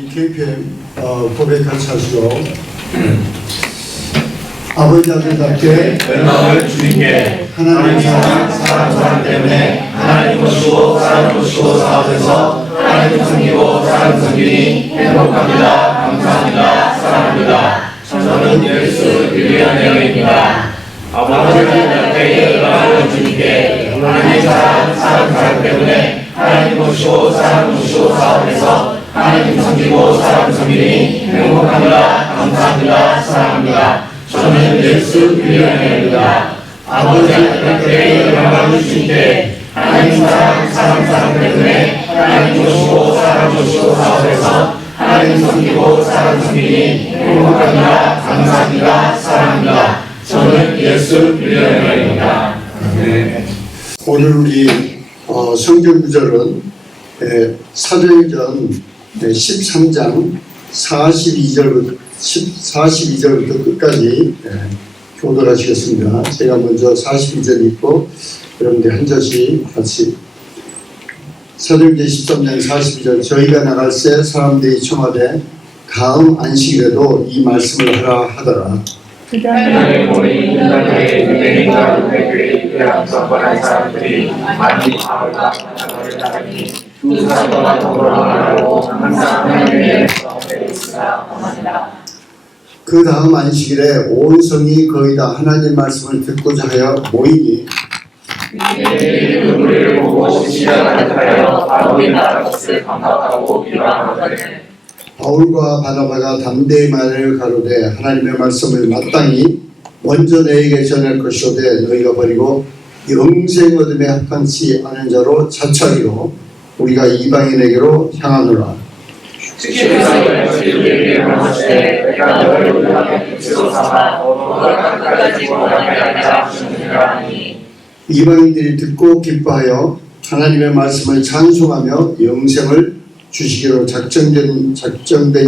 이 KPM 고백 같이 하시고 아버지 아들답게 내 마음을 주님께 하나님 사랑 때문에 하나님 모시고 사람 모시고 사업에서 하나님 섬기고 사람 섬기니 행복합니다. 감사합니다. 사랑합니다. 저는 예수 윌리엄 레어입니다. 아버지 아들답게 내 마음을 주님께 하나님 사랑 때문에 하나님 모시고 사람 모시고 사업에서 하나님 섬기고 사람 섬기니 행복합니다. 감사합니다. 사랑합니다. 저는 예수 윌리엄입니다. 아버지 하나님께 영광을 주님께 하나님 사랑 때문에 하나님 모시고 사람 모시고 사업에서 하나님 섬기고 사람 섬기니 행복합니다. 감사합니다. 사랑합니다. 저는 예수 윌리엄입니다. 오늘 우리 성경 구절은 사도행전 13장 42절부터 끝까지 교독하시겠습니다. 제가 먼저 42절 읽고 여러분들 한 절씩 같이. 사도행전 13장 42절 저희가 나갈새 사람들이 청하되 다음 안식일에도 이 말씀을 하라 하더라. 그날에 우리 인간들의 유대인과 유대교의 유대함성권한 사람들이 많이 바울과 바나바를 따르니 두 사도가 더불어 말하고 항상 하나님의 가운데 있으라 하니라. 그 다음 안식일에 온 성이 거의 다 하나님 말씀을 듣고자 하여 모이니 이들이 우리를 보고 시작하여 바울이 나라 것을 반박하고 비방하거든. 바울과 바나바가 담대히 말을 가로되 하나님의 말씀을 마땅히 먼저 너에게 전할 것이오되 너희가 버리고 영생 얻음에 합당치 않은 자로 자처하기로 우리가 이방인에게로 향하노라. 이방인들이 듣고 기뻐하여 하나님의 말씀을 찬송하며 영생을 주시기로 작정된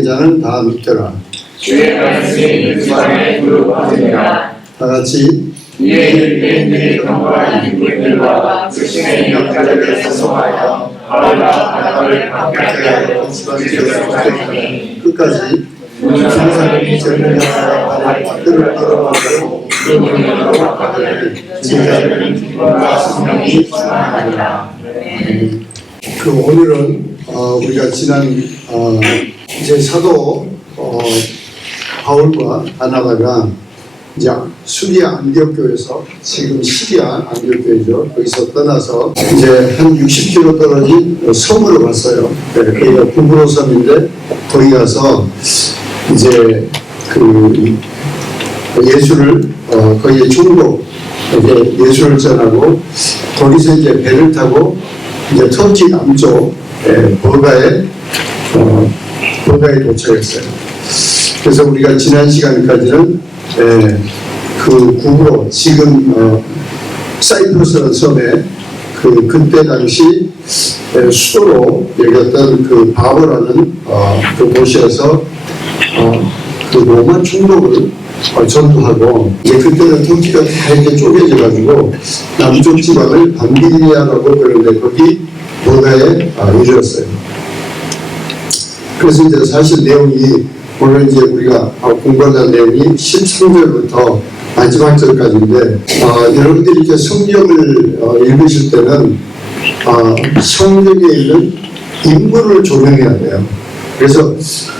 자는 다 믿더라. 주의 말씀이 유지방에 두루퍼집니다. 다 같이 이에 유대인들이 경고한 인물들과 즉신의 역자들을 소송하여 바울과 바나바를 박해하게 하여 지도하였으니 끝까지 사람이 젊은 자가 받들을 떨어가고 그 문으로 바꿔들 제자들은 기쁨과 성령이 충만하리라. 그 오늘은 우리가 지난 이제 사도 바울과 바나바가 이제 수리아 안디옥교에서 지금 시리아 안디옥교회죠. 거기서 떠나서 이제 한 60km 떨어진 섬으로 갔어요. 거기가 구브로 섬인데 거기 가서 이제 그 예수를 거기에 중국 예수를 전하고 거기서 이제 배를 타고 이제 터키 남쪽 버가에 도착했어요. 그래서 우리가 지난 시간까지는 그 구브로 지금 사이프러스라는 섬에 그때 당시 수도로 여겼던 그 바보라는 그 곳이어서 그 로마 총독을 전투하고 이제 그때는 터키가 다 이렇게 쪼개져가지고 남쪽 지방을 밤비리아라고 그러는데 거기 버가에 이르렀어요. 그래서 이제 사실 내용이 오늘 이제 우리가 공부하는 내용이 13절부터 마지막 절까지인데 여러분들이 이렇게 성경을 읽으실 때는 성경에 있는 인물을 조명해야 돼요. 그래서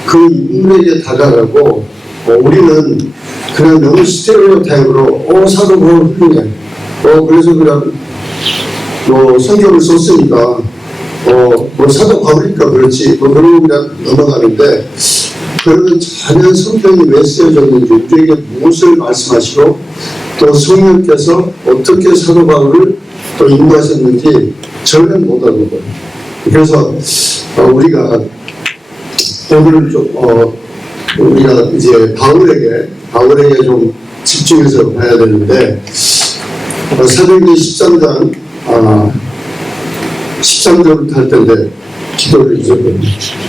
그 인물에게 다가가고 우리는 그냥 너무 스테레오 타입으로 사도 바울 훌륭해. 그래서 그냥 성경을 썼으니까 사도 바울이니까 그렇지. 그러고 그냥 넘어가는데 그러면 전혀 성경이 왜 쓰여졌는지 우리에게 무엇을 말씀하시고 또 성령께서 어떻게 사도 바울을 또 인도하셨는지 전혀 못 알고 거예요. 그래서 우리가 오늘 좀 우리가 이제 바울에게 좀 집중해서 봐야 되는데 사도행전 13장 13절부터 할 텐데 기도를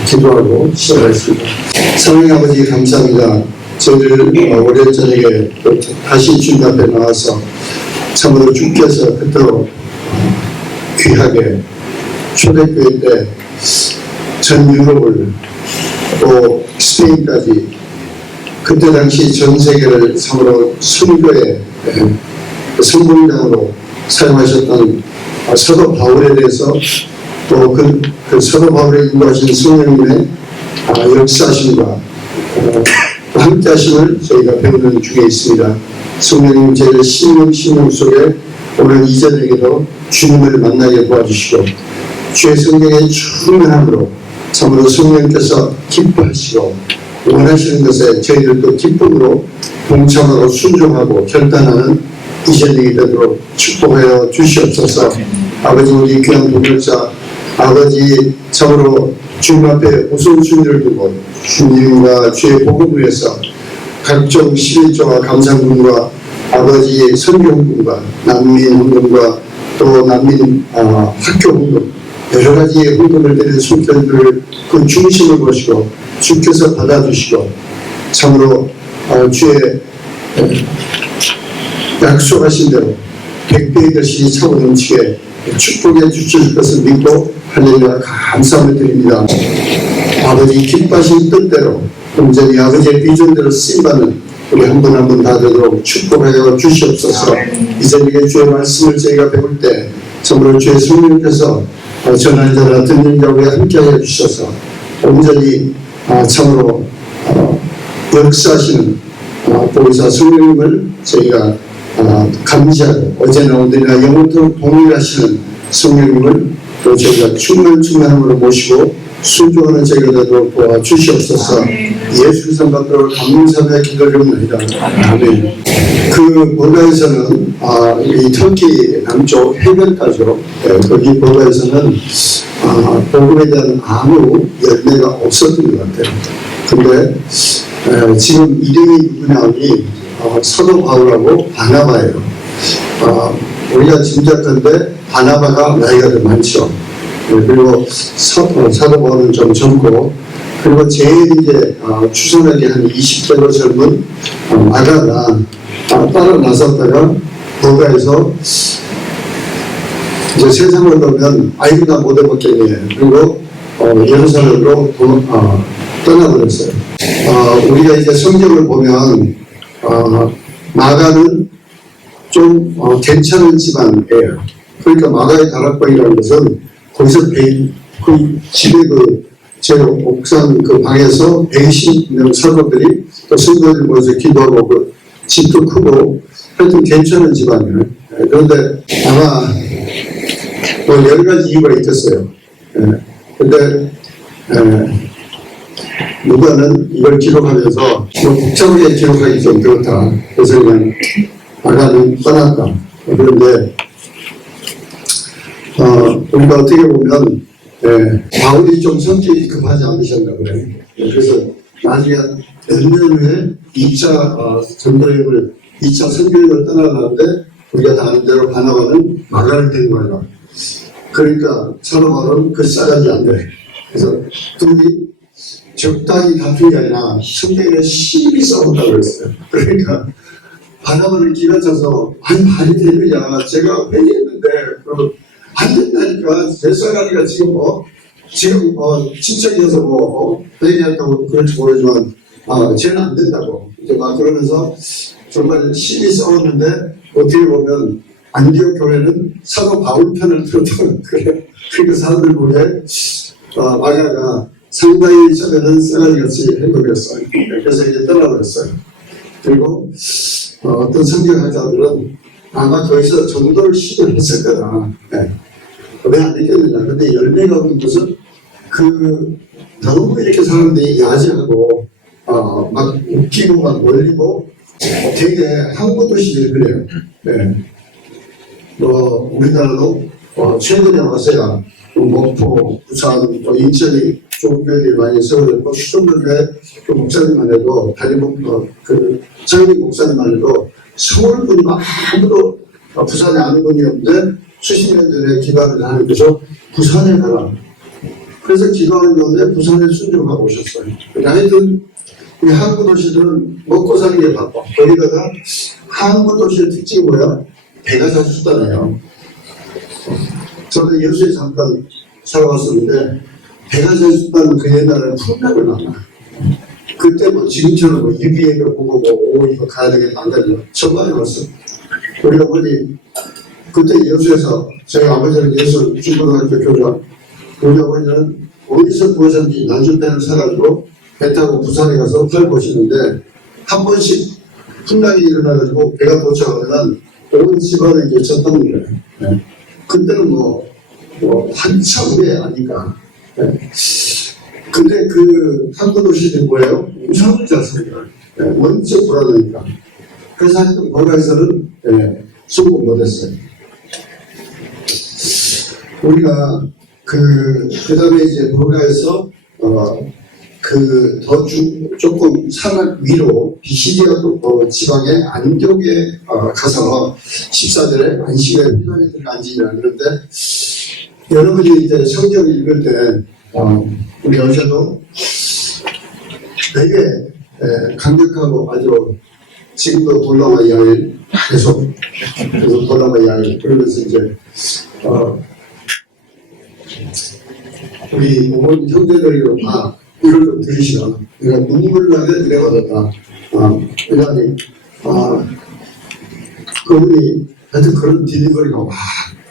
기도하고 시작하겠습니다. 사랑의 아버지 감사합니다. 저희를 월요일 저녁에 다시 주님 앞에 나와서 참으로 주께서 그토록 귀하게 초대교회 때 전 유럽을 또 스페인까지 그때 당시 전 세계를 참으로 선교의 선봉장으로 사용하셨던 사도 바울에 대해서 또 그 사도 바울을 인도하신 성령님의 역사하심과 함께 하심을 저희가 배우는 중에 있습니다. 성령님 제 신명 속에 오늘 이 저녁에도 주님을 만나게 도와주시고 주의 성령의 충만함으로 참으로 성령께서 기뻐하시고 원하시는 것에 저희들도 기쁨으로 동참하고 순종하고 결단하는 이 저녁이 되도록 축복하여 주시옵소서. 아버지 우리 귀한 동역자 아버지 참으로 주님 앞에 우선순위를 두고 주님과 주의 복음을 위해서 각종 11조와 감상문과 아버지의 선교훈금과 난민 헌금과 또 난민 학교 헌금 여러 가지의 헌금을 드리는 손편들을 그 중심을 보시고 주께서 받아주시고 참으로 주의 약속하신 대로 100배의 것이 차고 넘치게 축복해 주실 것을 믿고 할렐루야 감사함을 드립니다. 아버지 기뻐하신 뜻대로 온전히 아버지의 비전대로 쓰임받는 우리 한 분 한 분 다 되도록 축복하여 주시옵소서. 이제 주의 말씀을 저희가 배울 때 참으로 주의 성령께서 전하는 자나 듣는 자와 함께하여 주셔서 온전히 참으로 역사하시는 보혜사 성령님을 저희가 감지하고 어제나 오늘이나 영원토록 동일하시는 성령님을 또 저희가 충만함으로 모시고 순종하는 저희가 되도록 도와주시옵소서. 예수 선 받도록 감사의 기도를 드립니다. 아멘. 그 버가에서는 이 터키 남쪽 해변가죠. 거기 버가에서는 복음에 대한 아무 열매가 없었던 것 같아요. 근데 지금 이름이 누구냐니 사도 바울하고 바나바예요. 우리가 짐작컨대 바나바가 나이가 더 많죠. 그리고 사도 바울은 좀 젊고, 그리고 제일 이제 추선하게 한 20대로 젊은 마가가 따라 나섰다가 버가에서 이제 세상을 보면 아이고 나 못 해먹겠네. 그리고 예루살렘으로 떠나버렸어요. 우리가 이제 성경을 보면 마가는 좀 괜찮은 집안이에요. 그러니까 마가의 다락방이라는 것은 거기서 그 집에 제 옥상 그 방에서 120명 사도들이 또 성도들이 모여서 기도하고 그 집도 크고 하여튼 괜찮은 집안이에요. 그런데 아마 뭐 여러 가지 이유가 있겠어요. 근데 누가는 이걸 기록하면서 뭐 복잡하게 기록하기 좀 그렇다. 그래서 그냥 마가는 떠났다. 그런데 우리가 어떻게 보면 바울이 좀 성격이 급하지 않으셨나 그래요. 그래서 나중에 몇 년 후에 2차 전도여행을 2차 선교여행을 떠나가는데 우리가 다 아는 대로 바나바는 마가를 된 거예요. 그러니까 사도 바울은 그 싸가지 안 돼. 그래서 둘이 적당히 다툰 게 아니라 성경에 심히 싸웠다고 그랬어요. 그러니까 바나바를 기가 차서 아니 말이 되느냐 제가 회개했는데 안 된다니까 제 싸가지가 지금 친척이어서 회개했다고 그럴지 모르지만 쟤는 안 된다고 이제 막 그러면서 정말 심히 싸웠는데 어떻게 보면 안디옥 교회는 사도 바울 편을 들었던 그래. 그러니까 사람들 보기에 마가가 상당히 처음에는 싸가지같이 행동했어요. 그래서 이제 떠나버렸어요. 그리고 어떤 성경학자들은 아마 거기서 정도를 시도했을 거다. 왜 안 됐겠느냐. 근데 열매가 없는 것은 너무 이렇게 사람들이 야지하고 막 웃기고 막 놀리고 되게 한국 도시들이 그래요. 우리나라도 최근에 와서야 목포, 부산, 또 인천이 좋은 교회들이 많이 세워졌고 수성교회 그 목사님만 해도 장님 목사님만 해도 서울분이 아무도 부산에 아는 분이 없는데 수십 년 전에 기도를 하는 데서 부산에 가라. 그래서 기도하는 가운데 부산에 순종하고 오셨어요. 하여튼 우리 한국 도시들은 먹고 사는 게 바빠. 거기다가 한국 도시의 특징이 뭐야? 배가 자주 쓰잖아요. 저는 여수에 잠깐 살아왔었는데 배가 자주 쓰다는 그 옛날에는 풍락을 만나. 지금처럼 뭐 유비예배 보고 뭐, 이거 가야 되겠다, 안 가야 되겠다. 전반에 왔어. 우리 어머니, 그때 여수에서, 저희 아버지는 여수 중고등학교 교장, 우리 어머니는 어디서 구하셨는지 난주배를 사가지고 배 타고 부산에 가서 팔 보시는데, 한 번씩 풍랑이 일어나가지고 배가 도착하면 온 집안을 이제 쳤다는 거예요. 네. 그때는 뭐 한참 후에 아니까. 네. 근데 그 항구도시들이 뭐예요? 우산을 잤습니다. 네. 먼저 불어나니까. 그래서 하여튼 거기에서는 네. 성공 못했어요. 우리가 그 다음에 이제 거기에서 조금 산 위로 비시리아 지방의 안디옥에 가서 14절에 안식을 피난에 앉으냐. 그런데 여러분이 이제 성경 읽을 때 우리 여자도 되게 강력하고 아주 지금도 돌라마 야일 계속 돌라마 야일 그러면서 이제 우리 온 형제들이로 다 이걸 좀 들으시라. 내가 눈물 나게 은혜 받았다. 왜냐하면, 그분이 하여튼 그런 딜리버리가 와,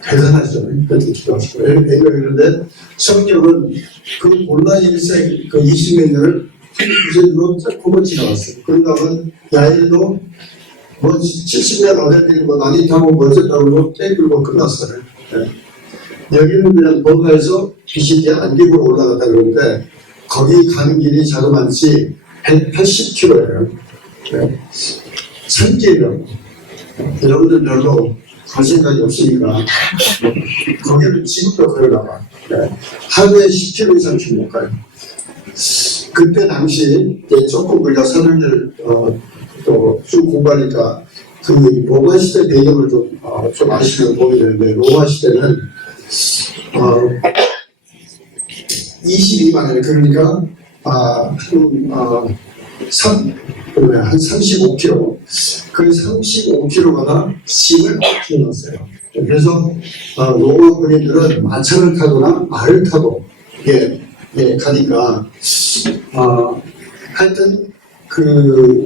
대단하시잖아요. 그렇게 기도하시고. 그런데 성경은 그 본란 일생 그 20몇 년을 구세주로 조금은 지나갔어요. 그런가 하면 야일도 뭐 70년 아들들이 뭐 난입하고 뭐 어쨌다고 떼끌고 끝났어요. 네. 여기는 그냥 번가에서 비시리아 안디옥으로 올라갔다 그러는데 거기 가는 길이 자그마치 180km예요. 네. 산길이라고. 여러분들 별로 갈 생각이 없으니까 거기를 지금도 걸어가봐. 네. 하루에 10km 이상씩 못 가요. 그때 당시 조금 우리가 사람들 또 쭉 공부하니까 그 로마 시대 배경을 좀 아시면 도움이 되는데 로마 시대는 22만 년 그러니까 한 35km 그 35km마다 짐을 딱 주놨어요. 그래서 로마 군인들은 마차를 타거나 말을 타고 가니까 하여튼 그러니까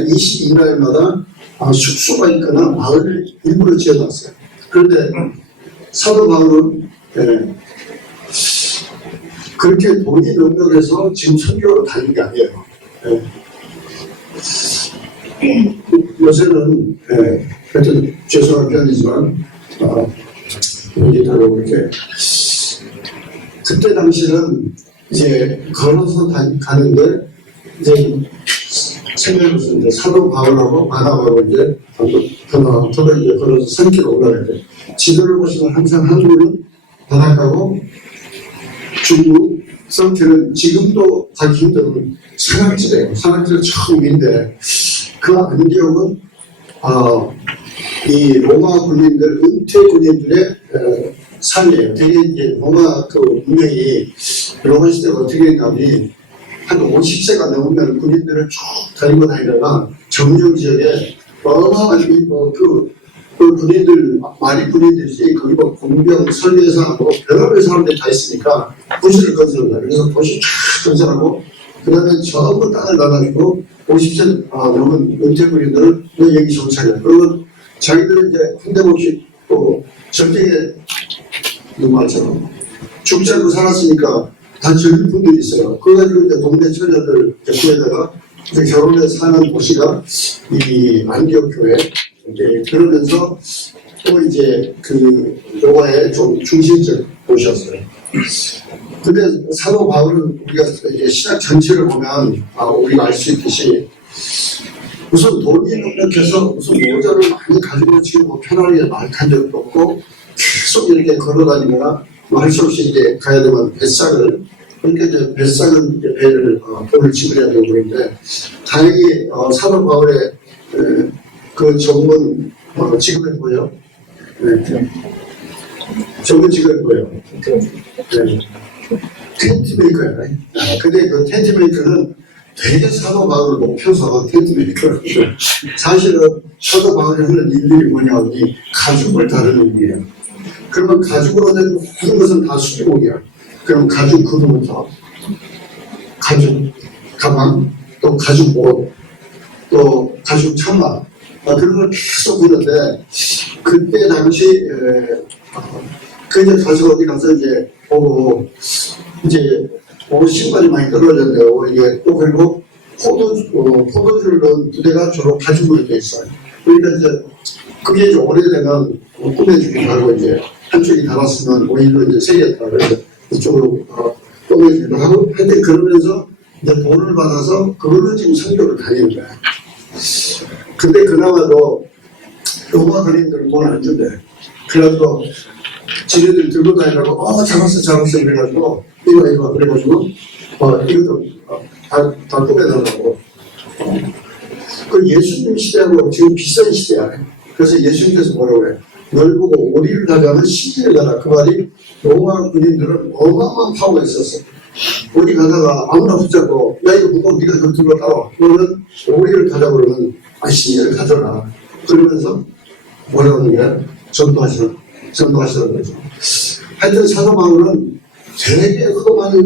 22마일마다 숙소가 있거나 마을을 일부러 지어놨어요. 그런데 사도 바울은 그렇게 돈이 넉넉해서 지금 선교로 다닌 게 아니에요. 요새는 하여튼 죄송한 편이지만 여기다가 이렇게 그때 당시는 이제 걸어서 가는데 이제 생각해보세요. 이제 사도 바울하고 바나바하고 이제 더더 이제 걸어서 3km 올라가야 돼. 지도를 보시면 항상 한국은 바닷가고 중국, 성태는 지금도 가기 힘든 산악지대예요. 산악지대 처음인데 그 안디옥은 이 로마 군인들, 은퇴 군인들의 산이에요. 되게 이제 로마 그 문명이 로마 시대가 어떻게 했냐면 한 50세가 넘으면 군인들을 쭉 데리고 다니다가 점령 지역에 어마어마한 그 군인들, 많이 군인들이지, 거기 뭐 공병, 설계사, 뭐 별의별 사람들이 다 있으니까 도시를 건설한다. 그래서 도시 쫙 건설하고, 그 다음에 전부 땅을 나눠주고, 50세 넘은 은퇴 군인들을 여기 정착해. 그러면 자기들은 이제 한 대 없이 또 전쟁에 누구 말처럼 죽지 않고 살았으니까 다 젊은 분들이 있어요. 그래가지고 이제 동네 처녀들 구해다가 결혼해서 사는 도시가 이 안디옥 교회. 그러면서 또 이제 그 로마의 좀 중심적 곳이었어요. 근데 사도 바울은 우리가 이제 신약 전체를 보면 우리가 알 수 있듯이 우선 돈이 넉넉해서 무슨 모자를 많이 가지고 지금 뭐 편하게 말 탄 적도 없고 계속 이렇게 걸어다니거나 말 수 없이 이제 가야 되면 뱃삭을 그러니까 이제 뱃삭은 이제 배를 돈을 지불해야 되고 그런데 다행히 사도 바울의 그 전문 직업이 뭐예요? 전문 직업이 뭐예요? 텐트 메이커야. 근데 그 텐트 메이커는 되게 사도 바울을 높여서 텐트 메이커를 사실은 사도 바울이 하는 일들이 뭐냐면 가죽을 다루는 일이에요. 그러면 가죽으로 된 모든 것은 다 수리공이야. 그럼 가죽 그루부터 가죽 가방, 또 가죽 옷, 또 가죽 천막, 그런 걸 계속 보는데, 그때 당시, 그 이제 가서 어디 가서 이제 보고, 이제 옷 신발이 많이 떨어졌는데요. 이게 또 그리고 포도주를 넣은 부대가 주로 가죽으로 되어 있어요. 그러니까 이제 그게 이제 오래되면 꾸며주기도 하고, 이제 한쪽이 닳았으면 오히려 이제 세겠다. 그래서 이쪽으로 꾸며주기도 하고, 하여튼 그러면서 이제 돈을 받아서 그걸로 지금 선교를 다니는 거야. 근데 그나마도 로마 그림들은 돈 안 준대. 그래가지고 지네들 들고 다니라고, 잡았어. 그래가지고, 이거. 그래가지고, 이것도 다 꾸며달라고. 그 예수님 시대하고 지금 비슷한 시대야. 그래서 예수님께서 뭐라고 그래? 널 보고 오리를 가자면 시기를 가라. 그 말이 로마 군인들은 어마어마한 파워가 있었어. 오리 가다가 아무나 붙잡고, 야, 이거 무거워, 네가 좀 들고 따라와. 그러면 오리를 가자고 그러면, 시기를 가져라. 그러면서 뭐라고 하는 거야? 전도하시는 거죠. 하여튼 사도 바울은 되게 그동안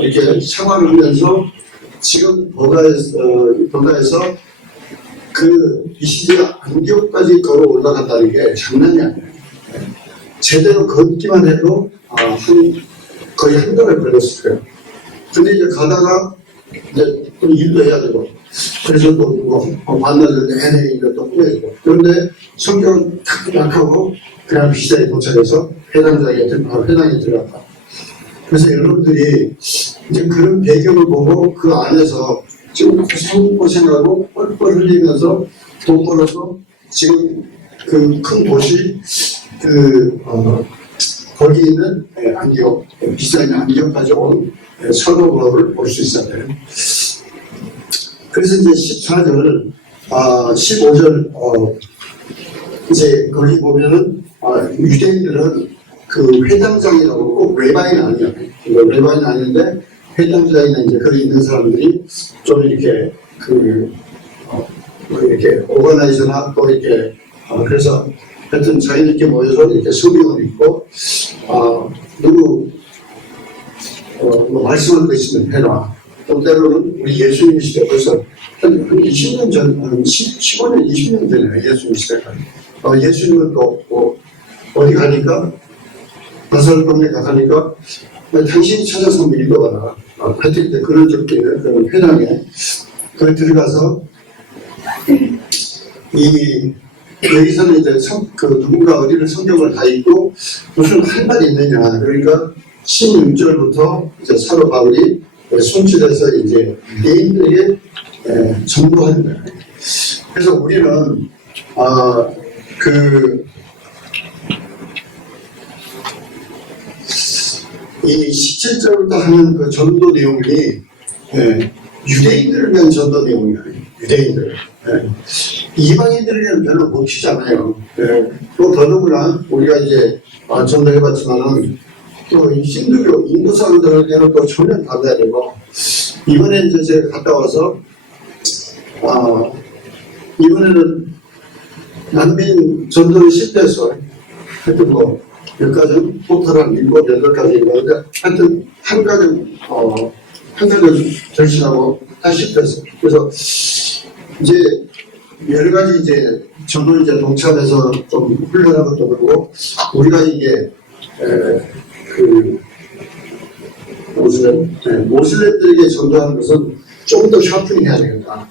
이렇게 생활을 하면서 지금 보다에서 이 시대 안디옥까지 걸어 올라간다는 게 장난이 아니에요. 제대로 걷기만 해도 거의 한 달을 걸렸을 거예요. 근데 이제 가다가 이제 또 일도 해야 되고, 그래서 또 만나들 내내 이것도 꾸며주고, 그런데 성경은 탁 약하고 그냥 시장에 도착해서 회당에 들어갔다. 그래서 여러분들이 이제 그런 배경을 보고 그 안에서 지금 고생하고 뻘뻘 흘리면서 돈 벌어서 지금 그 큰 도시 거기 있는 안디옥, 비싼 안디옥까지 온 선호를 볼 수 있었네요. 그래서 이제 14절, 15절, 이제 거기 보면은 유대인들은 그 회당장이라고 꼭 레바인 아니에요. 레바인 아닌데 회당장이나 이제 거기 있는 사람들이 좀 이렇게 이렇게 오가나이저나 또 이렇게 그래서 하여튼 자기들끼리 모여서 이렇게 성경을 읽고 뭐 말씀할 거 있으면 해라. 또 때로는 우리 예수님 시대 벌써 한 20년 전, 한 15년, 20년 전에 예수님 시대가 예수님은 또 어디 가니까 나사렛 동네 가니까 당신이 찾아서 한번 읽어봐라. 하여튼 때 그런 적기는 그런 회당에 거기 들어가서 여기서는 이제 누군가 어디를 성경을 다 읽고 무슨 할 말이 있느냐. 그러니까 16절부터 이제 사도 바울이 손질해서 이제 개인들에게 전도하는 거예요. 그래서 우리는 이 17절부터 하는 그 전도 내용이 유대인들을 위한 전도 내용이 아니에요. 유대인들. 이방인들을 위한 별로 못 치잖아요. 또 더더구나 우리가 이제 전도해봤지만은 또 힌두교, 인도 사람들에게는 또 전혀 달라야 되고, 이번에 이제 제가 갔다 와서 이번에는 난민 전도를 실패해서 하여튼 몇 가정, 토탈 한 7, 8가지 있는데 하여튼 한 가정 절실하고 다 실패했어요. 그래서 이제 여러 가지 이제 저도 이제 동참해서 좀 훈련한 것도 그렇고, 우리가 이게 모슬렘들에게 전도하는 것은 좀 더 샤프닝 해야 되겠다.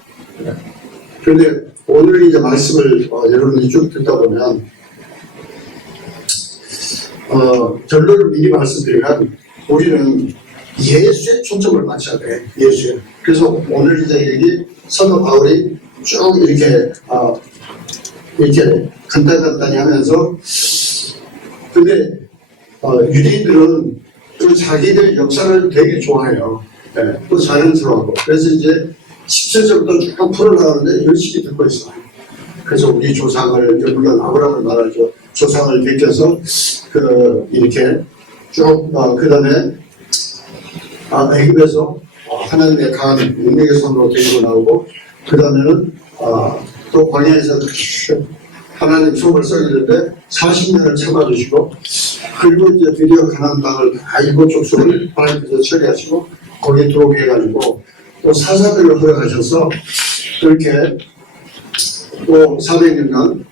그런데 오늘 이제 말씀을 여러분들이 쭉 듣다 보면 결론을 미리 말씀드리면 우리는 예수에 초점을 맞춰야 돼. 예수에. 그래서 오늘 이제 여기 사도 바울이 쭉 이렇게 간단히 하면서, 근데 유대인들은 그 자기들 역사를 되게 좋아해요. 또 자연스러워하고. 그래서 이제 17절부터 쭉 풀어나가는데 열심히 듣고 있어요. 그래서 우리 조상을, 이제 물론 아브라함을 말하죠. 조상을 베껴서 이렇게 쭉 그 다음에 애굽에서 하나님의 강한 능력의 손으로 데리고 나오고, 그 다음에는 또 광야에서 하나님 손을 써있는데 40년을 참아주시고, 그리고 이제 드디어 가나안 땅을 다 일곱 족속을 하나님께서 처리하시고 거기에 들어오게 해가지고 또 사사들을 허락하셔서 그렇게 또 400년간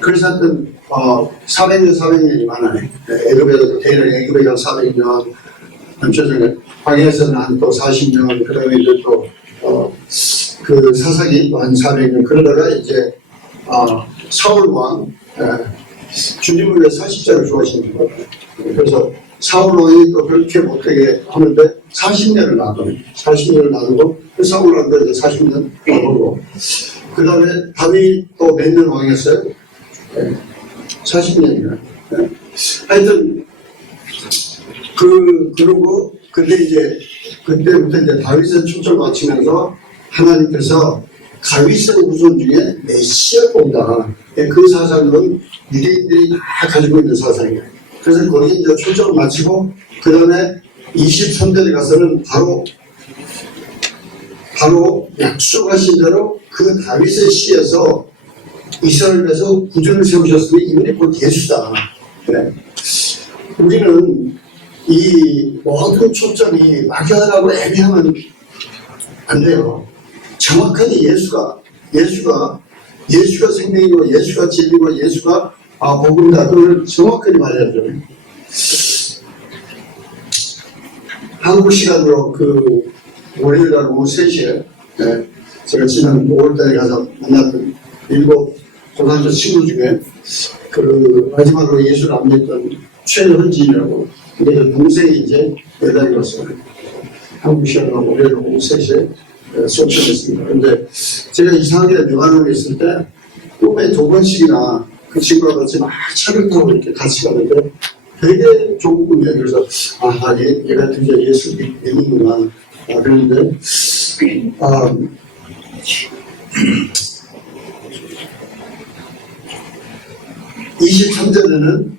그래서 하여튼 400년이 많아요. 애굽에도 대략 애굽에 한 400년, 전에 광야에서는 한 또 40년, 그 다음에 이제 또 그 사사기 또 한 400년, 그러다가 이제 사울 왕, 주님을 위해 40자를 좋아하시는 거예요. 그래서 사울 왕이 또 그렇게 못되게 하는데 40년을 놔둬요. 40년을 놔두고 사울 왕도 이제 40년 놔두고 그 다음에 다윗 또 몇 년 왕이었어요? 40년이나. 하여튼 그러고 근데 이제 그때부터 이제 다윗의 초점을 맞추면서 하나님께서 다윗의 후손 중에 메시아 뽑다. 그 사상은 유대인들이 다 가지고 있는 사상이에요. 그래서 거기에 이제 초점을 맞추고 그 다음에 23절에 가서는 바로 약속하신 대로 그 다윗의 씨에서 이스라엘에서 구주를 세우셨으니 이분이 곧 예수다. 그래. 우리는 이 모든 초점이 막연하고 애매하면 안 돼요. 정확하게 예수가 생명이고 예수가 진리고 예수가 복음이다. 그걸 정확하게 말해야죠. 한국 시간으로 그 월요일날 오후 3시에 제가 지난 5월달에 가서 만났던 일곱 고등학교 친구 중에 그 마지막으로 예수를 안 믿던 최현진이라고 내 동생이 이제 연락이 왔어요. 한국 시간으로 월요일 오후 3시에 수업했습니다. 그런데 제가 이상하게 대관원에 있을 때 꿈에 2번씩이나 그 친구와 같이 막 차를 타고 이렇게 같이 가는데 되게 좋은 꿈이에요. 그래서 얘가 드디어 예수 믿는구나. 그런데 23절에는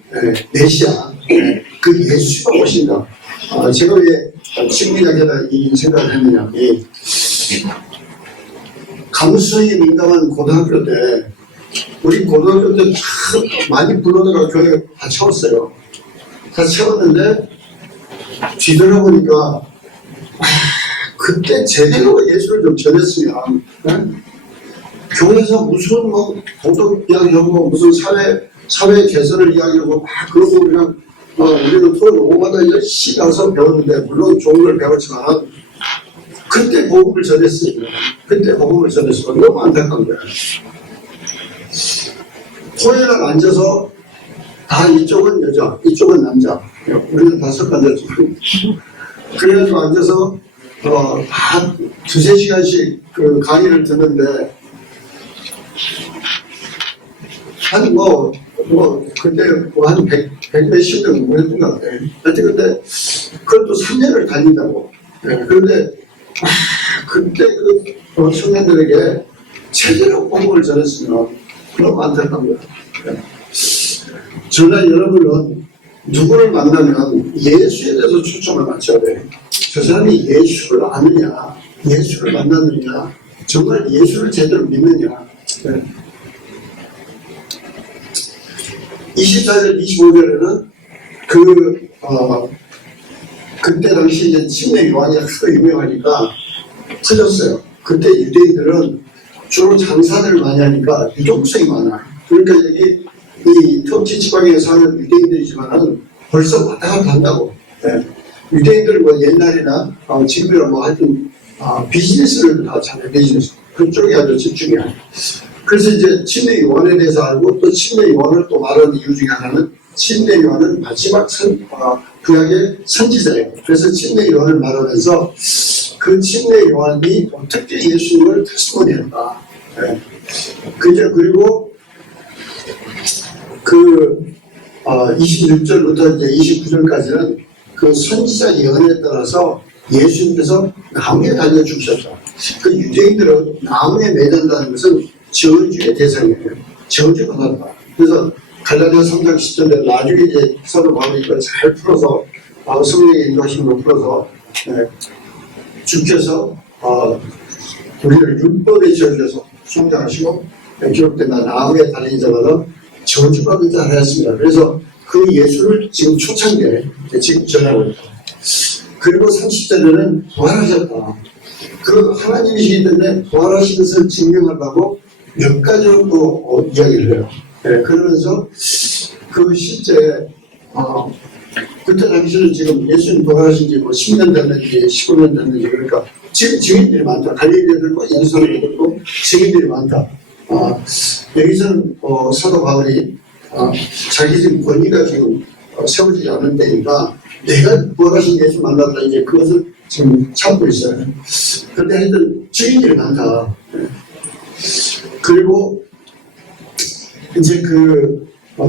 메시아 그 예수가 오신다. 제가 왜 식민학에다 이 생각을 했느냐. 감수에 민감한 고등학교 때 우리 고등학교 때 많이 불러다가 교회 다 채웠어요. 다 채웠는데 뒤돌아보니까 그때 제대로 예수를 좀 전했으면 교회에서 무슨 도덕 이야기하고 무슨 사회 개선을 이야기하고 그러고 그냥 우리는 토요일 오후마다 열심히 가서 배웠는데 물론 좋은 걸 배웠지만 그때 복음을 전했으니까 너무 안타까운 거야. 토요일날 앉아서 다 이쪽은 여자, 이쪽은 남자. 우리는 다 섞어졌지만 그래가지고 앉아서 다 2-3시간씩 그 강의를 듣는데 한 그때 한 100몇십 명 모였던 것 같아요. 하여튼 근데 그것도 3년을 다닌다고. 그런데 그때 그 청년들에게 제대로 복음을 전했으면 너무 안타까운 거예요. 저나 여러분은 누구를 만나면 예수에 대해서 초점을 맞춰야 돼요. 저 사람이 예수를 아느냐, 예수를 만났느냐, 정말 예수를 제대로 믿느냐. 24절, 25절에는 그때 당시 이제 침례 요한이 하도 유명하니까 터졌어요. 그때 유대인들은 주로 장사를 많이 하니까 유동성이 많아요. 그러니까 여기 이 터키 지방에 사는 유대인들이지만은 벌써 왔다 갔다 한다고. 유대인들 옛날이나 지금이나 하여튼 비즈니스를 다 잘해. 비즈니스 그쪽에 아주 집중해요. 그래서 이제 침례 요한에 대해서 알고 또 침례 요한을 또 말하는 이유 중에 하나는 침례 요한은 마지막 구약의 선지자예요. 그래서 침례 요한을 말하면서 그 침례 요한이 어떻게 예수님을 테스트먼이었다. 그리고 26절부터 이제 29절까지는 그 선지자 예언에 따라서 예수님께서 나무에 달려 죽으셨다. 그 유대인들은 나무에 매단다는 것은 저주의 대상이에요. 저주받았다. 그래서 갈라디아 3장 10절에 나중에 이제 서로 바울이 이걸 잘 풀어서 성령의 인도하심으로 풀어서 주께서 우리를 율법에 지어주셔서 성장하시고 기록된 나무에 달린 자마다 저주받은 자 하였습니다. 그래서 그 예수를 지금 초창기에 지금 전하고 있다. 그리고 30절에는 부활하셨다. 그 하나님이시기 때문에 부활하신 것을 증명하려고 몇 가지로 또 이야기를 해요. 네, 그러면서 그 실제 그때 당시는 지금 예수님 부활하신 지 뭐 10년 됐는지 15년 됐는지 그러니까 지금 증인들이 많다. 갈릴리들과 예루살렘들도 증인들이 많다. 여기서는 사도 바울이 자기 지금 권위가 지금 세워지지 않은 때니까 내가 부활하신 예수 만났다 이제 그것을 지금 찾고 있어요. 그런데 하여튼 증인들이 많다. 그리고 이제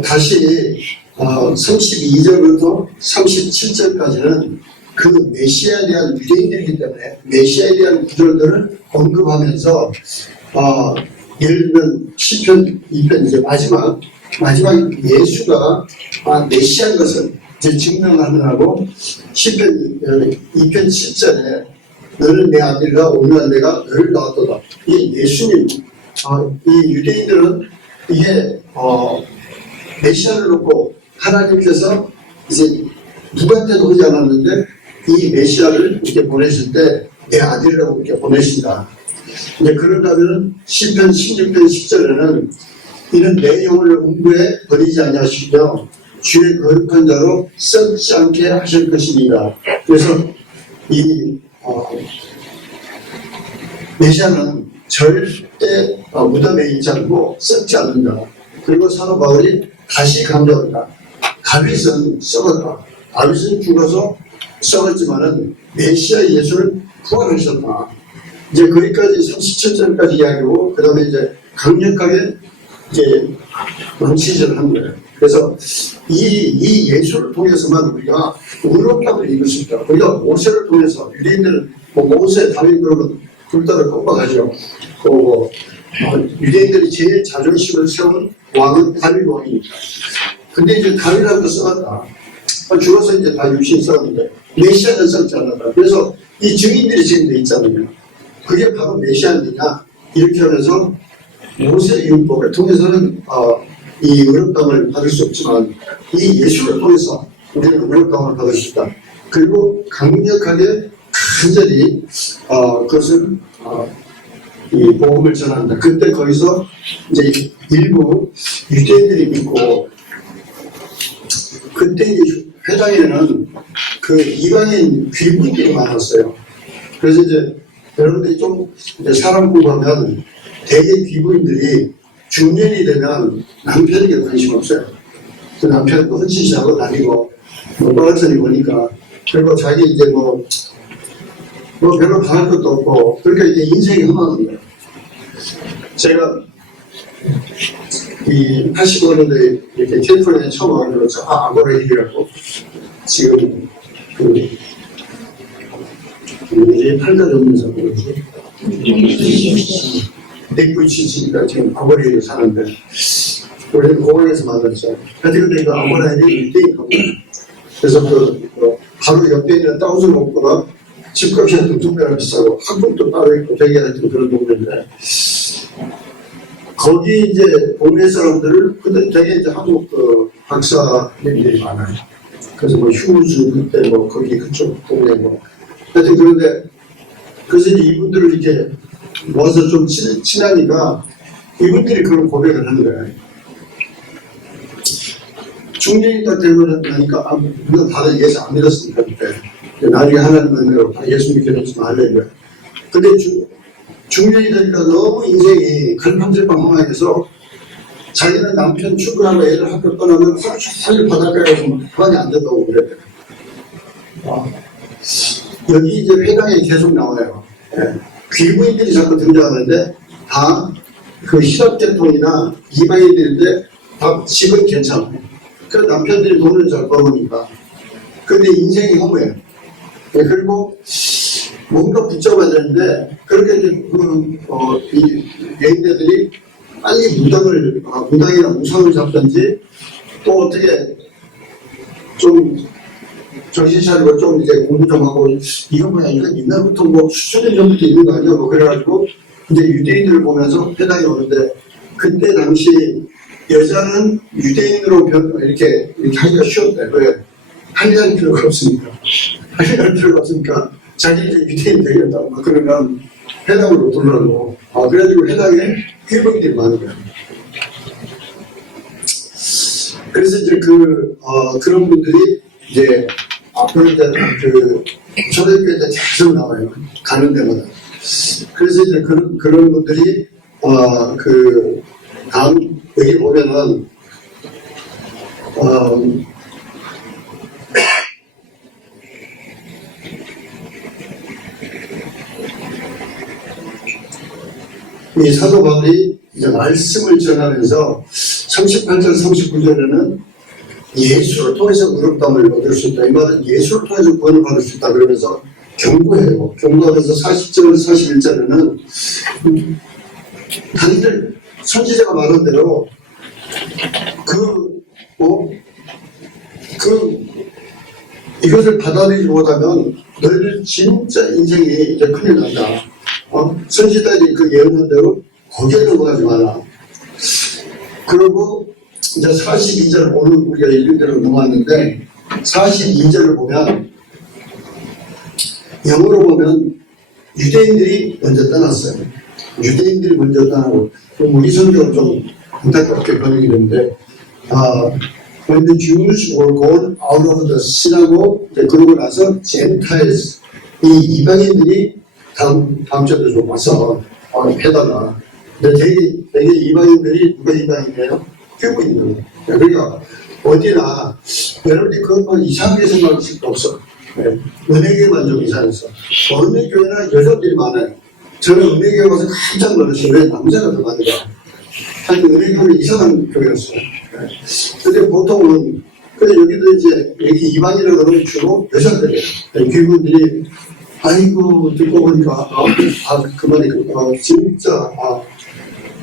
다시 32절부터 37절까지는 그 메시아에 대한 유대인들이기 때문에 메시아에 대한 구절들을 언급하면서 예를 들면 시편 2편 이제 마지막 예수가 메시아인 것을 이제 증명하느라고 시편 2편 10절에 너는 내 아들이라 오늘 내가 너를 낳았도다. 이 예수님 이 유대인들은 이게 메시아를 놓고 하나님께서 이제 누구한테도 오지 않았는데 이 메시아를 이렇게 보내실 때 내 아들이라고 이렇게 보내신다. 이제 그런다면 시편 16편 10절에는 이는 내 영혼을 음부에 버리지 아니하시며 주의 거룩한 자로 썩지 않게 하실 것입니다. 그래서 이 메시아는 절대 무덤에 있지 않고 썩지 않는다. 그리고 사도 바울이 다시 강조한다. 다윗은 썩었다. 다윗은 죽어서 썩었지만은 메시아 예수를 부활하셨다. 이제 거기까지 37절까지 이야기하고 그 다음에 이제 강력하게 이제 망치질을 한 거예요. 그래서 이 예수를 통해서만 우리가 의롭다고 읽을 수 있다. 우리가 모세를 통해서 유대인들은 모세, 다윗 그러면 둘 다를 꼽아가죠. 유대인들이 제일 자존심을 세운 왕은 다윗 왕이니까. 근데 이제 다윗한테 써갔다. 죽어서 이제 다 육신 썼는데 메시아는 썼지 않았다. 그래서 이 증인들이 지금 돼 있잖아요. 그게 바로 메시아니냐 이렇게 하면서 모세 율법을 통해서는 이 의롭다함을 받을 수 없지만 이 예수를 통해서 우리는 의롭다함을 받을 수 있다. 그리고 강력하게 간절히 그것을 이 복음을 전한다. 그때 거기서 이제 일부 유대인들이 믿고 그때 이제 회당에는 그 이방인 귀부인들이 많았어요. 그래서 이제 여러분들이 좀 이제 사람 공부하면 대개 귀부인들이 중년이 되면 남편에게 관심 없어요. 그 남편은 또 헌신시하고 다니고 빨간선이 보니까 그리고 자기 이제 뭐 별로 당할 것도 없고 그러니까 이제 인생이 험한 거예요. 제가 이 85년도에 이렇게 캘리포니아에 처음 와서 아고라 얘기라고 지금 이제 8달 전문사 뭐지? 넥부 치치니까 지금 아고라에 사는데 우리는 공항에서 만났죠. 하여튼 근데 그 아고라에 유대인이거든요. 그래서 바로 옆에 있는 다운을 먹거나 집값이 한 2배나 비싸고 학급도 따로 있고 되게 하여튼 그런 동네인데 거기 이제 동네 사람들을 근데 되게 이제 한국 박사님들이 많아요. 그래서 뭐 휴무주 그때 뭐 거기 그쪽 동네 뭐 하여튼 그런데 그래서 이제 이분들을 이렇게 모아서 좀 친하니까 이분들이 그런 고백을 하는 거예요. 중년이 딱 되고 나니까 물론 다들 예수 안 믿었으니까 그때 나중에 하나님 만나고 예수 믿게 되지 말래요. 근데 중년이 되니까 너무 인생이 갈팡질팡해서 자기는 남편 출근하고 애들 학교 떠나면 하루 종일 바닷가에 가서 그만이 안 된다고 그랬대요. 여기 이제 회당에 계속 나와요. 예. 귀부인들이 자꾸 등장하는데 다 그 실업계통이나 이방인들인데 다 집은 괜찮아요. 그래서 남편들이 돈을 잘 벌으니까. 근데 인생이 허무해요. 예. 그리고 뭔가 붙잡아야 되는데 그렇게 이제 이 여인들이 빨리 무당이나 우상을 잡든지 또 어떻게 좀 정신 차리고 좀 이제 공부 좀 하고 이거 뭐야 이거 옛날부터 뭐 수천 년 전부터 있는 거 아니야 뭐 그래가지고 이제 유대인들을 보면서 회당에 오는데 그때 당시 여자는 유대인으로 이렇게 하기가 쉬웠대. 왜? 할례할 필요가 없으니까. 할례할 필요가 없으니까 자기 이제 유대인 되겠다고 그러면 회당으로 들어가고, 그래가지고 회당에 회복들이 많은 거예요. 그래서 이제 그런 분들이 이제 앞으로 이제 초대교회 때 계속 나와요. 가는 데마다. 그래서 이제 그런 분들이, 다음, 여기 보면은, 이 사도 바울이 이제 말씀을 전하면서 38절, 39절에는 예수를 통해서 의롭다함을 얻을 수 있다. 이 말은 예수를 통해서 구원을 받을 수 있다. 그러면서 경고해요. 경고하면서 40절, 41절에는 단들 선지자가 말한 대로 이것을 받아들이지 못하면 너희들 진짜 인생이 이제 큰일 난다. 선지자들이 그 예언한 대로 거기에 넘어가지 마라. 그리고 이제 42절 오늘 우리가 읽은 대로 넘어왔는데 42절을 보면 영어로 보면 유대인들이 먼저 떠났어요. 유대인들이 먼저 떠나고 우리 성경은 좀 안타깝게 번역이 되는데 when the Jews were gone out of the synagogue 그러고 나서 Gentiles 이 이방인들이 다음 주에도 좀 와서 해다가 근데 되게 이방인들이 누가 이방인이에요? 큐브인들. 그러니까 어디나 여러분이 그것만 이상하게 생각할 수가 없어. 은혜교회만 좀 이상했어. 어느 교회나 여자들이 많아요. 저는 은혜교회 와서 깜짝 놀랐어요. 왜 남자가 더 많은가? 하여튼 은혜교회는 이상한 교회였어요. 근데 보통은 근데 여기도 이제 여기 이방인을 그러면 주로 여자들이에요. 교인들이 아이고 듣고 보니까 그만이 진짜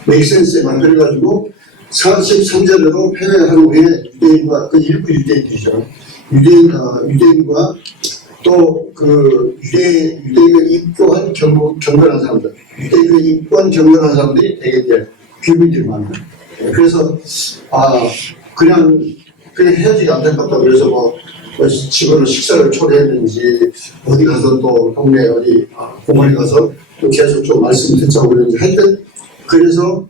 맥센스에만 그래가지고 43절으로 회회한 후에 유대인과 일부 유대인들이죠. 유대인과 또 유대인을 입고한 경건한 사람들, 유대인을 입고한 경건한 사람들이 되게 이제 귀민들이 많아요. 그래서 그냥 헤어지기 안타깝다 그래서 집으로 식사를 초대했는지 어디 가서 또 동네 어디 공원에 가서 또 계속 좀 말씀 듣자고 그랬는지 하여튼 그래서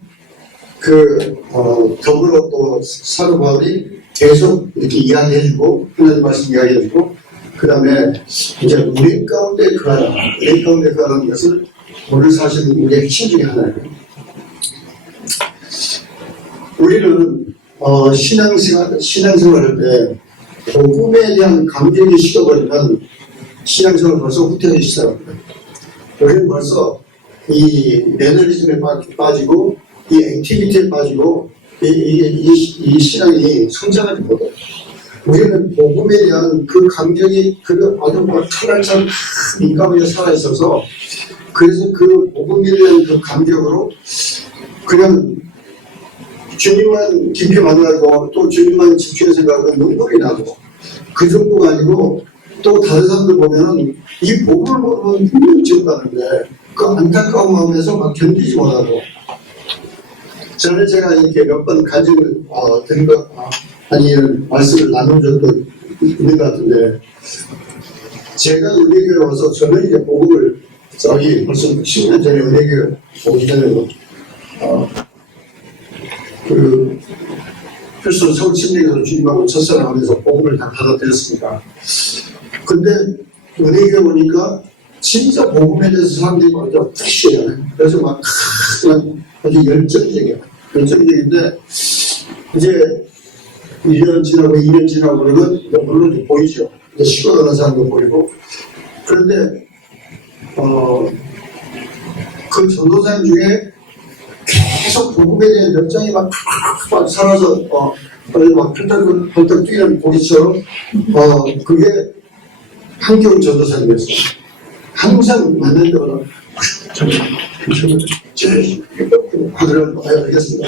더불어 또 사도 바울이 계속 이렇게 이야기해주고 하나님 말씀 이야기해주고 그 다음에 이제 은혜 가운데 거하라. 은혜 가운데 거하라는 것을 오늘 사실 우리의 핵심 중에 하나예요. 우리는 신앙생활할 때 복음에 대한 감정이 식어버리면 신앙생활 벌써 후퇴하기 시작합니다. 우리는 벌써 이 매너리즘에 빠지고 이 액티비티에 빠지고 이 신앙이 성장하지 못해요. 우리는 복음에 대한 그 감정이 아주 칼날처럼 민감하게 살아있어서 그래서 그 복음에 대한 그 감격으로 그냥 주님만 깊이 만나고 또 주님만 집중해서 생각하고 눈물이 나고 그 정도가 아니고 또 다른 사람들 보면은 이 복음을 보면 분명히 지었다는데 그 안타까운 마음에서 막 견디지 못하고 전에 제가 이렇게 몇 번 간증을 드린 것 아니면 말씀을 나눈 적도 있는 것 같은데 제가 은혜교회 와서 저는 이제 복음을 벌써 10년 전에 은혜교회 오기 전에 휴스턴 서울 침례교회에서 주님하고 첫사랑 하면서 복음을 다 받아들였습니다. 근데 은혜교회 오니까 진짜 복음에 대해서 사람들이 완전 푸시해요. 그래서 막 아주 열정적이에요. 열정적인데 이제 1년 지나고 2년 지나고 그러면 물론 보이죠. 이제 식어가는 사람도 보이고 그런데 그 전도사님 중에 계속 복음에 대한 열정이 막 살아서 막 펄떡 뛰는 고기처럼 그게 한겨울 전도사님이었어요. 항상 만날 때마다 하더라도 알겠습니다.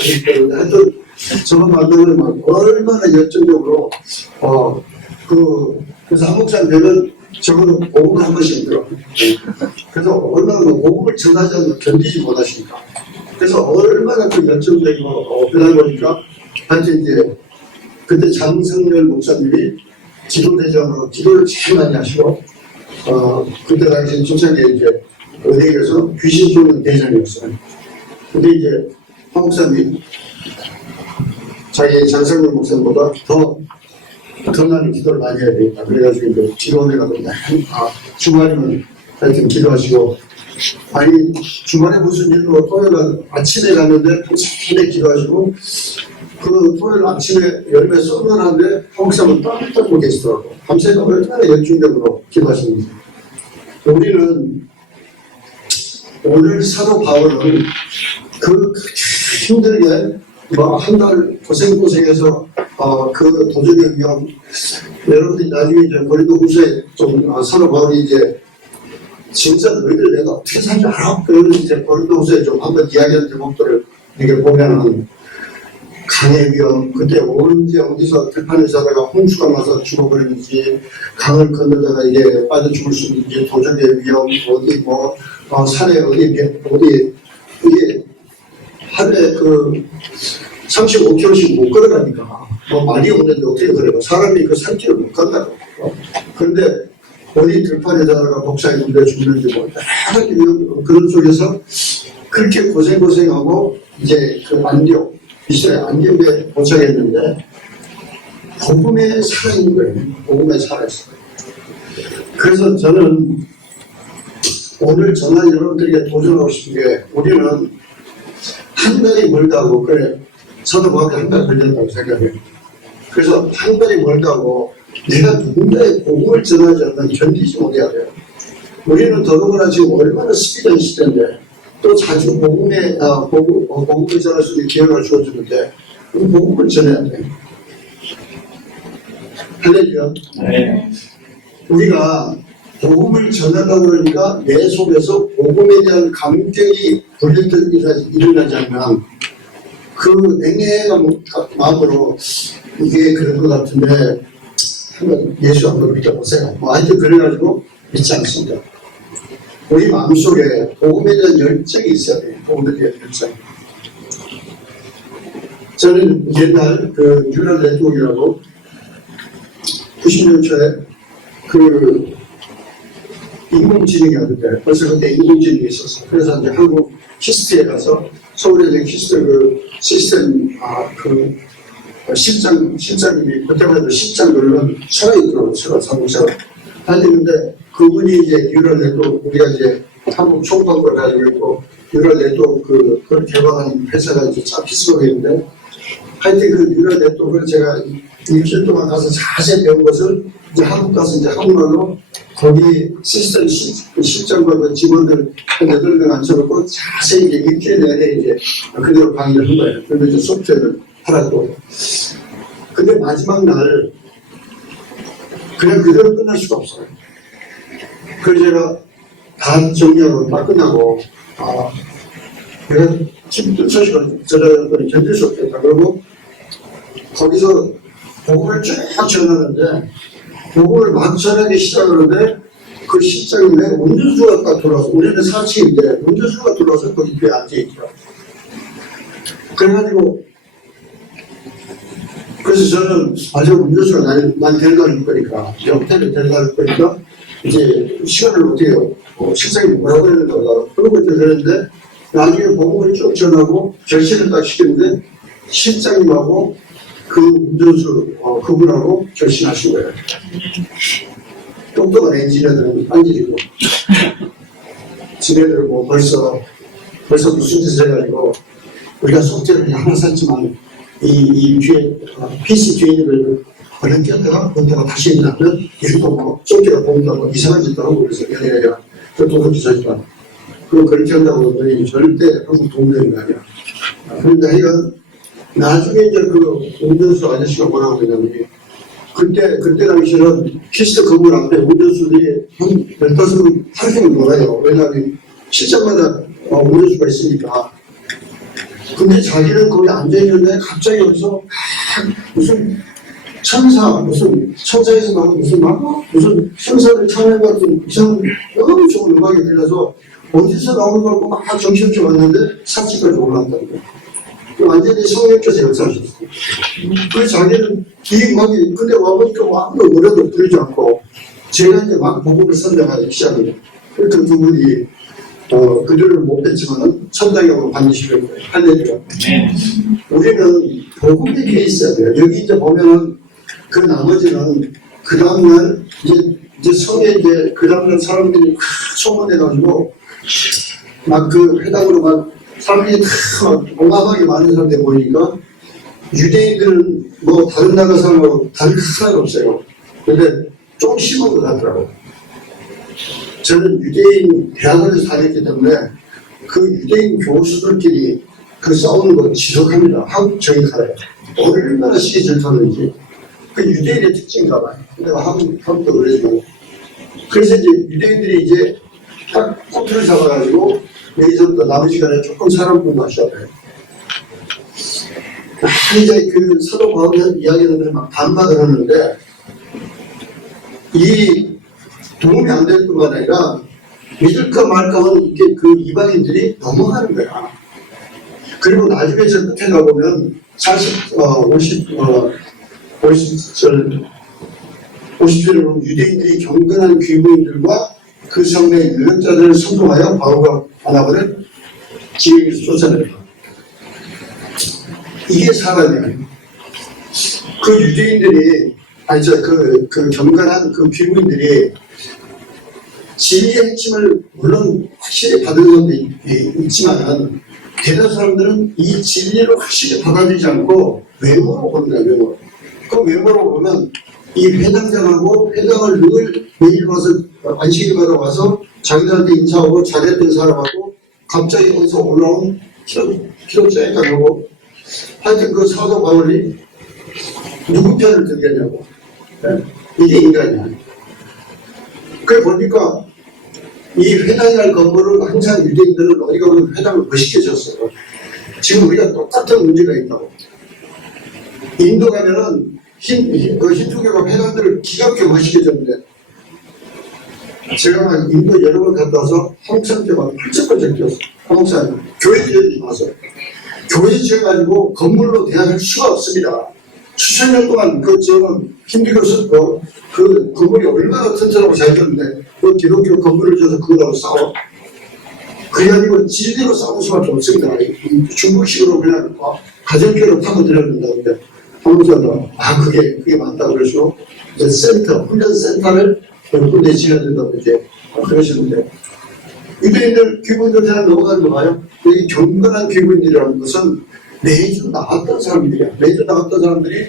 하여튼 저만 만나면 막 얼마나 열정적으로 그래서 한국사람 되면 적어도 복음을 한 번씩 들어. 그래서 얼마나 복음을 전하지 않고 견디지 못하십니까? 그래서 얼마나 그 열정적이고 그러다 보니까 하여튼 이제 그때 장성열 목사님이 기도대장으로 기도를 제일 많이 하시고 그때 당시 초창기에 이제 어디에 가서 귀신 쫓는 대장이었어요. 근데 이제 한 목사님이 자기 장성근 목사님보다 더 많은 기도를 많이 해야 되겠다. 그래가지고 이제 기도원에 가서 주말이면 하여튼 기도하시고, 아니 주말에 무슨 일로 토요일 아침에 갔는데 밤새 기도하시고, 그 토요일 아침에 열매 쏘는데 한 목사님은 땀을 닦고 계시더라고. 밤새 얼마나 열중적으로 기도하시는 거예요. 우리는 오늘 사도 바울은 그 힘들게 한 달 고생해서 그 도전의 위험, 여러분들이 나중에 이제 고린도후서에 좀 사도 바울이 이제 진짜 너희들 내가 어떻게 산 줄 알아? 그러면 이제 고린도후서에 좀 한번 이야기하는 대목들을 이렇게 보면은 강의 위험, 그때 언제 어디서 들판에 자다가 홍수가 나서 죽어버리는지, 강을 건너다가 이게 빠져 죽을 수 있는지, 도적의 위험, 어디 산에 어디 이게 하루에 35km씩 못 걸어가니까 말이 없는데 어떻게 걸어가? 사람이 그 산길을 못 간다고. 그런데 어디 들판에 자다가 독사에 물려 죽는지 여러 가지 그런 속에서 그렇게 고생하고 이제 그 안디옥, 이스라엘 안디옥에 도착했는데 복음에 살아있는 거예요. 복음에 살아있어요. 그래서 저는 오늘 전화 여러분들에게 도전하고 싶은 게, 우리는 한 달이 멀다고, 그래 사도 바울이 한 달 걸렸다고 생각해요. 그래서 한 달이 멀다고 내가 누군가의 복음을 전하지 않으면 견디지 못해야 돼요. 우리는 더더구나 지금 얼마나 스피드한 시대인데, 또 자주 복음을 전할 수 있는 기회가 주어지는데 그 복음을 전해야 돼요. 할렐루야. 네. 우리가 복음을 전하려고 그러니까 내 속에서 복음에 대한 감격이 일어나지 않으면 그 냉랭한 마음으로 이게 그런 것 같은데 한번 예수 한번 믿어보세요. 하여튼 그래가지고 믿지 않습니다. 우리 마음속에 복음에 대한 열정이 있어야 돼요. 복음에 대한 열정. 저는 옛날 그 뉴럴 네트워크라고 90년 초에 그 인공지능이 왔는데, 벌써 그때 인공지능이 있었어. 그래서 이제 한국 히스트리에 가서 서울의 히스트리 그 시스템 실장님이 그때만 해도 실장 그러면 서가 있더라고요. 서가 사무처럼 다니는데, 그분이 이제 뉴럴 네트워크, 우리가 이제 한국 총괄을 가지고 있고 뉴럴 네트워크 그걸 개발한 회사가 이제 피스버그에 있는데, 하여튼 그 뉴럴 네트워크를 제가 일주일 동안 가서 자세히 배운 것을 이제 한국 가서 이제 한국말로 거기 시스템 실장과 그 직원들 한 8명 앉혀놓고 자세히 이제 일주일 내내 이제 그대로 강의를 한 거예요. 그리고 이제 소프트웨어를 하라고. 근데 마지막 날 그냥 그대로 끝날 수가 없어요. 그래서 제가 다 정리하고 딱 끝나고 내가 지금 쫓아시고 저러더니 견딜 수 없겠다. 그러고 거기서 복음을 쫙 전하는데, 복음을 막 전하기 시작하는데 그 실장이 왜 운전수가 딱 들어와서, 우리는 4층인데 운전수가 들어와서 거기 뒤에 앉아있더라고요. 그래가지고 그래서 저는 저 운전수가 난 데려다 줄 거니까, 내 호텔에 데려다 줄 거니까 이제 시간을 어떻게 해요? 실장이 뭐라고 해야 된다고 그런 것들 그랬는데, 나중에 복음을 쭉 전하고 결심을 딱 시켰는데 실장님하고 그 운전수 그분하고 결심하신 거예요. 똑똑한 엔지니어들은 딴짓이고, 지네들은 뭐 벌써 무슨 짓을 해가지고, 우리가 속죄를 하나 샀지만 이 뒤에 PC 뒤에 있는 얼른 꼈다가 본다가 다시 있나면 이렇게 뭐 쫓기다 보니까 뭐 이상한 짓도 하고, 그래서 연예가 저 도둑질하지만 그거 그렇게 한다고 너희 절대 한국 동료인 거 아니야. 그런데 하여간 나중에 이제 그 운전수 아저씨가 뭐라고 했냐면, 그때 당시에는 키스트 건물 앞에 운전수들이 한 15명 하루 종일 놀아요. 왜냐하면 실장마다 운전수가 있으니까. 근데 자기는 거기 앉아있는데 갑자기 여기서 무슨 천사에서 나온 무슨 천사를 찬양 같은 이상한 너무 좋은 음악이 들려서 어디서 나오는 걸 보고 막 정신없이 왔는데 산지까지 올라왔다는 거예요. 완전히 성령께서 역사하셨어요. 그래서 자기는 이 음악이, 근데 와보니까 아무도 노래도 부르지 않고 제가 이제 막 복음을 선명하기 시작해요. 그러니까 두 분이 그들을 못 뺐지만 천당에 반드시 뺄 거예요. 할렐루야. 우리는 복음이 돼 있어야 돼요. 여기 이제 보면은 그 나머지는 그 다음날 이제 성에 이제 그 다음날 사람들이 막 소문해가지고 막 그 회당으로 막 사람들이 다 어마어마하게 많은 사람들이 모이니까 유대인들은 뭐 다른 나라 사람하고 다를 하나가 없어요. 근데 좀 심한 것 같더라고요. 저는 유대인 대학원에서 다녔기 때문에 그 유대인 교수들끼리 그 싸우는 거 지속합니다. 한국 저희 가요. 얼마나 시기 절타는지. 그 유대인의 특징인가 봐요. 내가 한국도 그러지만. 그래서 이제 유대인들이 이제 딱 코트를 잡아가지고 여기서부터 남은 시간에 조금 사람 공부하셔야 돼요. 이제 그 사도 바울의 이야기를 막 반박을 하는데 이 도움이 안 될 뿐만 아니라 믿을까 말까는 이게 그 이방인들이 넘어가는 거야. 그리고 나중에 저 끝에 가보면 50절에 보면 유대인들이 경건한 귀부인들과 그 성내의 유력자들을 선동하여 바울과 바나바를 지역에서 쫓아냅니다. 이게 사람이에요. 그 유대인들이 그 경건한 그 귀부인들이 진리의 핵심을 물론 확실히 받은 사람도 있지만 대다수 사람들은 이 진리를 확실히 받아들이지 않고 외모로 본다. 외모로. 그 외모로 보면 이 회당장하고 회당을 늘 매일 와서 안식일 받아 와서 자기들한테 인사하고 잘했던 사람하고 갑자기 거기서 올라온 기독자니까 하고 하여튼 그 사도 바울이 누구 편을 들겠냐고. 이게 인간이야. 그래 보니까 이 회당이라는 건물을 항상 유대인들은 어디가 보면 회당을 멋있게 졌어요. 지금 우리가 똑같은 문제가 있다고. 인도 가면은 힌두교가 회당들을 기가 막히게 멋있게 졌는데 제가 인도 여러 번 갔다 와서 한국사람 때만 펄쩍펄쩍 뛰었어. 한국사람 교회 지어지 마세요. 교회 지어가지고 건물로 대항할 수가 없습니다. 수천 년 동안 저는 힌두교 그 건물이 얼마나 튼튼하고 잘 졌는데 그 기독교 건물을 줘서 그거라고 싸워. 그게 아니고 진리로 싸울 수밖에 없습니다. 중국식으로 그냥 가정교로 파고들였는데 한국사도 그게 맞다고 그러시고 이제 훈련 센터를 군대에 지어야 된다고 이제 그러시는데 유대인들 귀부인들 대한 넘어가는 거 봐요. 여기 경건한 귀부인들이라는 것은 매주 나왔던 사람들이야. 매주 나왔던 사람들이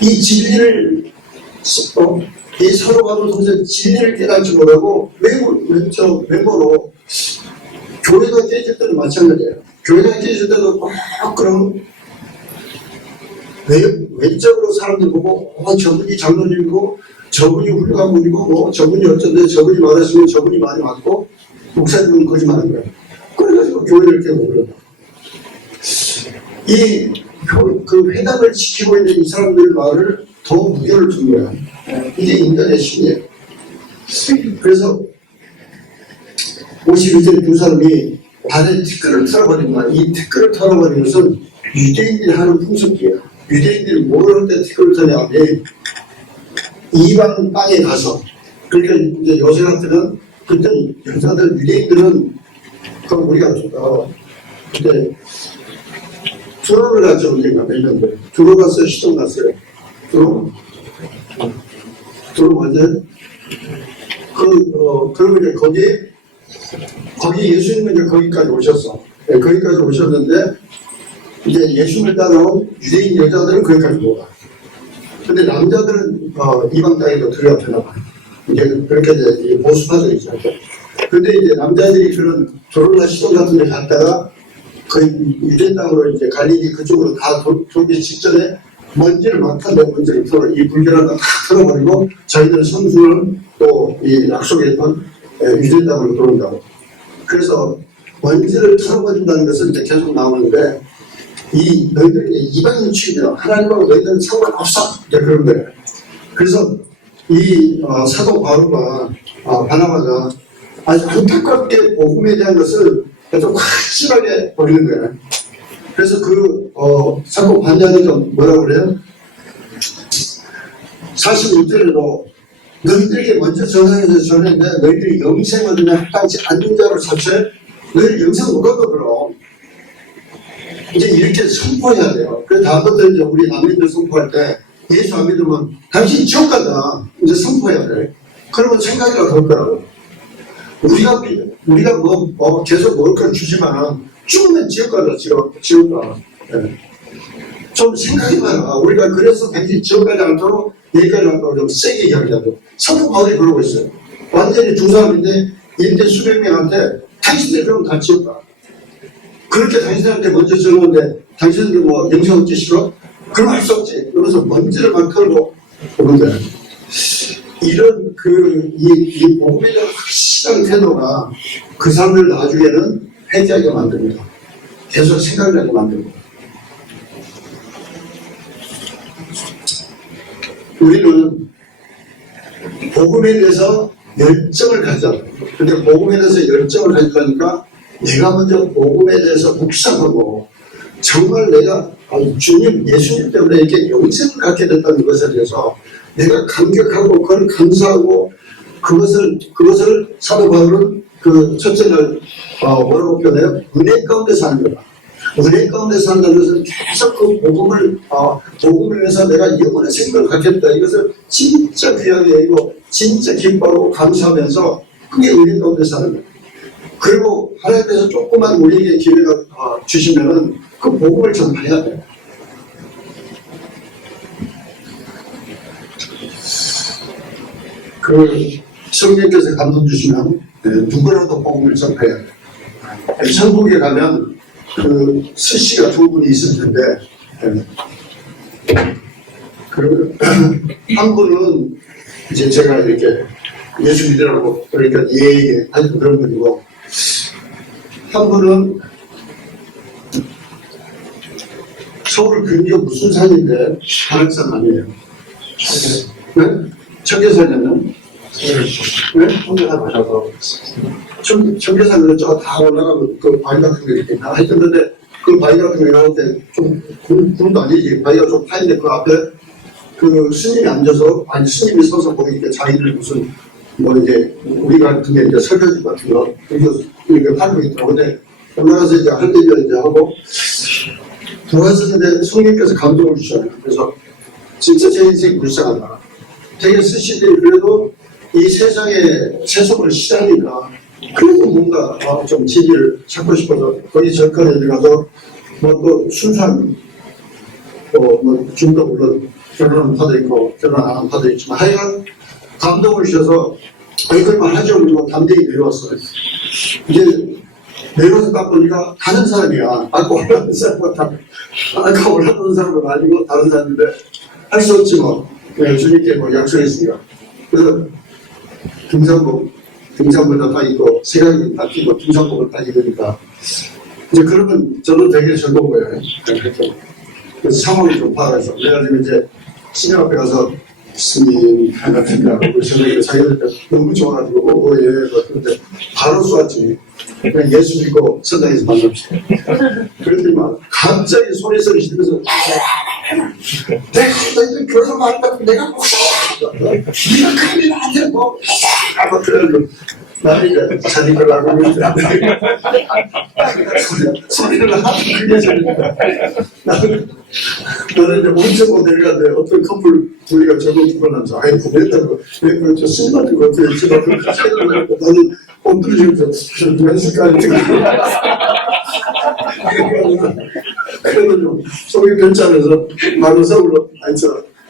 이 진리를 이 서로가 통해서 진리를 깨닫지 못하고 외모로 교회가 깨질 때도 마찬가지예요. 교회가 깨질 때도 꼭 그런 외적으로 사람들 보고 저분이 장로님이고 저분이 훌륭한 분이고 저분이 어쩐데 저분이 말했으면 저분이 많이 맞고 목사님은 거짓말하는 거예요. 그래가지고 교회를 깨고 그런다. 그 회당을 지키고 있는 이 사람들 말을 더 무게를 둔 거야. 이게 인간의 신이에요. 그래서 51세 두 사람이 발에 티끌을 털어버린 거야. 이 티끌을 털어버린 것은 유대인들이 하는 풍습이야. 유대인들이 뭘 할 때 티끌을 터냐면 이방 땅에 가서 그러니까 이제 요새 같은 그때 여자들 유대인들은 그럼 우리가 그때 두로를 갔죠. 우리가 몇 년도에 두로 갔어요. 시동 갔어요. 두로 먼저 그러면 이제 거기 예수님은 이제 거기까지 오셨어. 네, 거기까지 오셨는데 이제 예수님을 따라온 유대인 여자들은 거기까지 못 가. 근데 남자들은 이방 땅에도 들어갔나 봐. 이제 그렇게 이제 보수파들이죠. 근데 이제 남자들이 그런 도로나 시동 같은 데 갔다가 거의 유대 땅으로 이제 갈릴리 그쪽으로 다 돌기 직전에 먼지를 먼지를 털어 이 불결한 거 다 털어버리고 자기들 성수는 또 이 약속했던 유대 땅으로 들어온다고. 그래서 먼지를 털어버린다는 것은 이제 계속 나오는데 너희들이 이방인 취급이다. 하나님하고 너희들은 상관없어. 이제 그런 거예요. 그래서 사도 바울과 바나바가 아주 안타깝게 복음에 대한 것을 좀 확실하게 버리는 거예요. 그래서 사도 반장이 좀 뭐라고 그래요? 46절에도 너희들에게 먼저 전하여서 전했는데 너희들이 영생 얻으며 합당치 않는 자로 사체 너희들 영생 못 얻어 그럼. 이제 이렇게 선포해야 돼요. 그래서 다음부터 이제 우리 남인들 선포할 때 예수 안 믿으면 당신 지옥 간다. 이제 선포해야 돼. 그러면 생각이라도 할 거라고. 우리가 뭐 계속 먹을 걸 주지만은 죽으면 지옥 가다, 지옥 가. 네. 좀 생각해봐라. 우리가 그래서 당신 지옥 가지 않도록 여기까지 않도록 좀 세게 이야기하죠. 성경 바울이 그러고 있어요. 완전히 두 사람인데 인대 수백 명한테 당신들 그럼 다 지옥 가. 그렇게 당신한테 먼저 적었는데 당신들 뭐 영생 얻기 싫어? 그럼 할 수 없지. 그러면서 먼지를 막 털고 오는데 이런 이 복음에 대한 확실한 태도가 그 사람들 나중에는 회개하게 만듭니다. 계속 생각나게 만듭니다. 우리는 복음에 대해서 열정을 가져. 근데 복음에 대해서 열정을 가지려니까 내가 먼저 복음에 대해서 묵상하고 정말 내가 주님, 예수님 때문에 이렇게 영생을 갖게 됐다는 것에 대해서 내가 감격하고 그걸 감사하고 그것을 사도 바울은 그 첫째 날 뭐라고 표현해요? 은혜 가운데 사는 거다. 은혜 가운데 산다는 것은 계속 그 복음을 위해서 내가 영원의 생명을 갖겠다. 이것을 진짜 귀하게 여기고 진짜 기뻐하고 감사하면서 그게 은혜 가운데 사는 거예요. 그리고 하나님께서 조그만 우리에게 기회가 주시면은 그 복음을 전해야 돼요. 그 성령께서 감동 주시면 누구라도 복음을 전해야 돼요. 천국에 가면 그 스씨가 두 분이 있을 텐데 한 분은 이제 제가 이렇게 예수 믿으라고 그러니까 예예 하는 그런 분이고 한 분은 서울 근교 무슨 산인데 다른 산 아니에요. 네? 청계산이면 네? 혼자 가셔서 청계산으로 다 올라가고 그 바위 같은 게 이렇게 다 했는데 그 바위 같은 게 나올 때 좀 굴도 아니지 바위가 좀 파인데 그 앞에 그 스님이 앉아서 아니 스님이 서서 거기 이렇게 자기들 무슨 뭐 이제 우리 같은 게 이제 설교집 같은 거 이렇게 하고 있더라고. 근데 올라가서 이제 할 때가 이제 하고 돌아왔었는데 성령께서 감동을 주셨어요. 그래서 진짜 제 인생이 불쌍하다. 되게 스시들이 그래도 이 세상에 세속을 싫어하니까 그래도 뭔가 좀 진리를 찾고 싶어서 거기 절간에 들어가서 뭐 또 순수한 뭐 중도 물론 결혼한 파도 있고 결혼 안 한 파도 있지만 하여간 감동을 주셔서 그만 하죠. 그리고 담대히 내려왔어요. 이제 내려와서 딱 보니까 다른 사람이야. 아까 올라온 사람은 아까 올라온 사람은 아니고 다른 사람인데 할 수 없지 뭐. 주님께 뭐 약속했으니까. 그래서 등산복을 딱 입고 세강이 딱 입고 등산복을 딱 입으니까 이제 그러면 저도 되게 즐거운 거예요. 그래서 상황이 좀 파악해서 그래가지고 이제 신영 앞에 가서 스님 반갑습니다. 저녁에 자기들 너무 좋아가지고 예 그런데 바로 쏘았지. 그냥 예수 믿고 선당에서 만납시다. 그랬더니만 갑자기 소리 지르면서 내가 너희들 교회에서 만났다고 내가 네가 큰일 나한테 뭐 아마 그래가지고 나는 이제 자기 걸 알고 있는데 소리를 하도 크게 지르니까 나는 이제 멈춰고 내려가는데 어떤 커플 둘이가 저거 두고 나서 아예 고백했다고 왜 저 스님한테 그렇게 했지만 나는 엎드려지면서 누가 했을까 그래도 좀 속이 괜찮아서 바로 서울로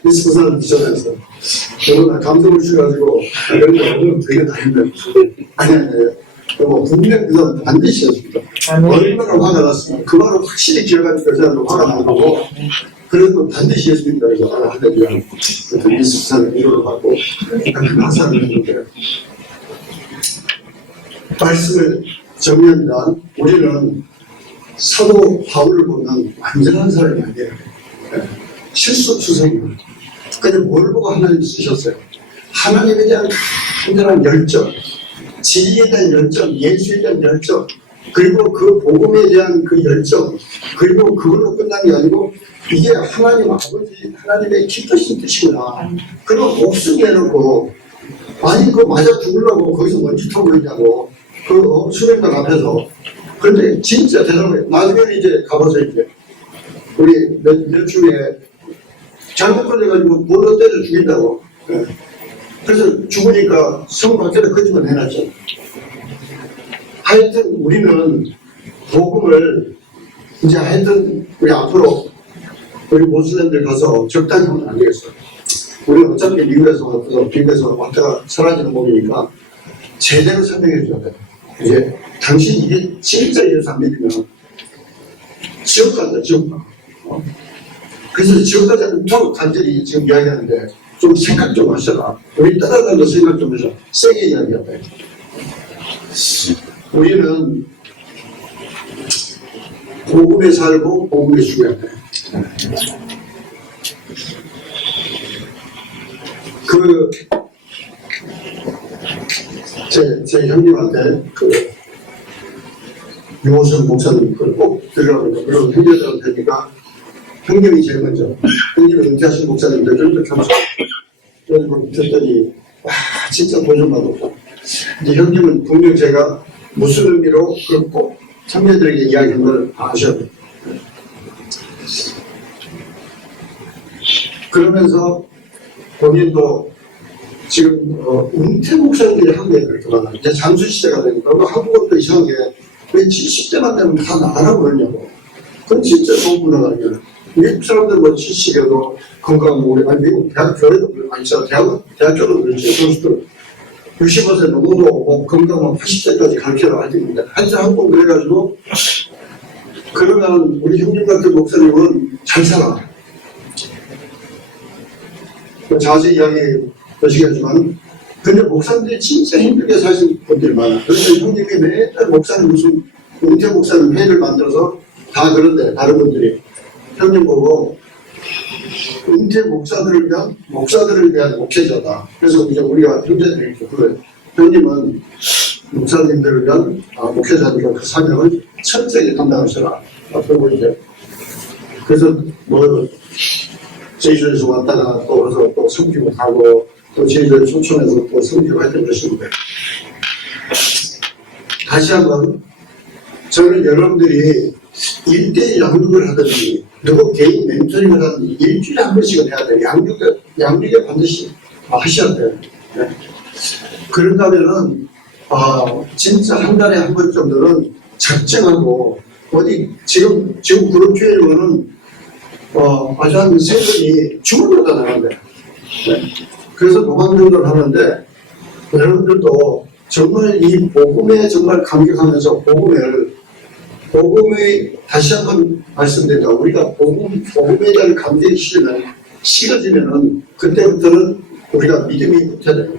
미스코산을 비전해서 그러나 감동을 주셔가지고 그런데 오늘 되게 다행이네. 아니 뭐 분명 그 사람 반드시 했습니다. 얼마나 화가 났으면 그 말을 확실히 기억하니까 그 사람도 화가 나고 그래도 반드시 했습니다. 그래서 할렐루야 그 미스코산을 위로를 받고 그 가사를 했는데 말씀을 정리합니다. 우리는 사도 바울을 보면 완전한 사람이 아니에요. 실수투성입니다. 근데 뭘 보고 하나님 쓰셨어요? 하나님에 대한 간절한 열정, 진리에 대한 열정, 예수에 대한 열정, 그리고 그 복음에 대한 그 열정, 그리고 그걸로 끝난 게 아니고 이게 하나님 아버지, 하나님의 기쁘신 뜻이구나. 그리고 목숨 내놓고 아니 그 맞아 죽으려고 거기서 먼지 타고 있냐고 그 수련관 앞에서. 그런데 진짜 대단해. 나중에 이제 가봐서 이제 우리 몇 주에 잘못 걸려가지고 볼로 때려 죽인다고. 예. 그래서 죽으니까 성 밖에다 거짓말 해놨죠. 하여튼 우리는 복음을 이제 하여튼 우리 앞으로 우리 모슬렘들 가서 적당히 하면 안 되겠어. 우리는 어차피 미국에서 왔거나 미국에서 왔다가 사라지는 몸이니까 제대로 설명해 줘야 돼. 이제 당신 이게 진짜 예수 안 믿으면 지옥 간다, 지옥 가. 그래서 지옥 가지 않도록 간절히 지금 이야기하는데 좀 생각 좀 하셔라. 우리 따라다니도 생각 좀 하셔라. 세게 이야기한다. 우리는 복음에 살고 복음에 죽어야 돼. 제 형님한테 유호선 목사님 그걸 꼭 들으라고 그러고 형제들한테니까 형님이 제일 먼저 형님이 은퇴하신 목사님들 그렇게 하면서 그래서 듣더니 와 진짜 도전 받았다. 이제 형님은 분명 제가 무슨 의미로 그걸 꼭 형제들에게 이야기한 걸 아셔야 돼요. 그러면서 본인도 지금 은퇴 목사님들이 한국에 그렇게 많아요. 이제 장수 시대가 되니까 한국도 이상하게 왜 70대만 되면 다 나가라고 그러냐고. 그건 진짜 좋은 문화가 미국 사람들 뭐 70에도 건강하고 우리 아니 미국 대학교에도 아니 대학교도 그렇지 선수들 65세 넘어도 뭐 건강하면 80세까지 가르쳐라 할 텐데 한자 한번 그래가지고 그러면 우리 형님 같은 목사님은 잘 살아. 자세히 이야기 하시겠지만 근데 목사님들이 진짜 힘들게 사신 분들이 많아. 그래서 형님이 매달 목사님 무슨 은퇴 목사님 회의를 만들어서 다 그런데 다른 분들이 형님 보고 은퇴 목사들을 위한 목회자다. 그래서 이제 우리가 형제들이 그래 형님은 목사님들을 위한 목회자들과 그 사명을 철저히 감당하셔라. 그리고 이제 그래서 뭐 제주에서 왔다가 또 와서 또 섬기고 가고 또 제주에 초청해서 또 섬기고 하여튼 그러시는데 다시 한번 저는 여러분들이 1대1 양육을 하든지 누구 개인 멘토링을 하든지 일주일에 한 번씩은 해야 돼요. 양육에 반드시 하셔야 돼요. 네. 그런다면은 진짜 한 달에 한 번 정도는 작정하고 어디 지금 그룹교회는 아주 한 세 분이 죽음으로 다 나간대. 네. 그래서 도망전도를 하는데 여러분들도 정말 이 복음에 정말 감격하면서 복음의 다시 한번 말씀드립니다. 우리가 복음에 대한 감격이 식어지면은 그때부터는 우리가 믿음이 붙어야 돼요.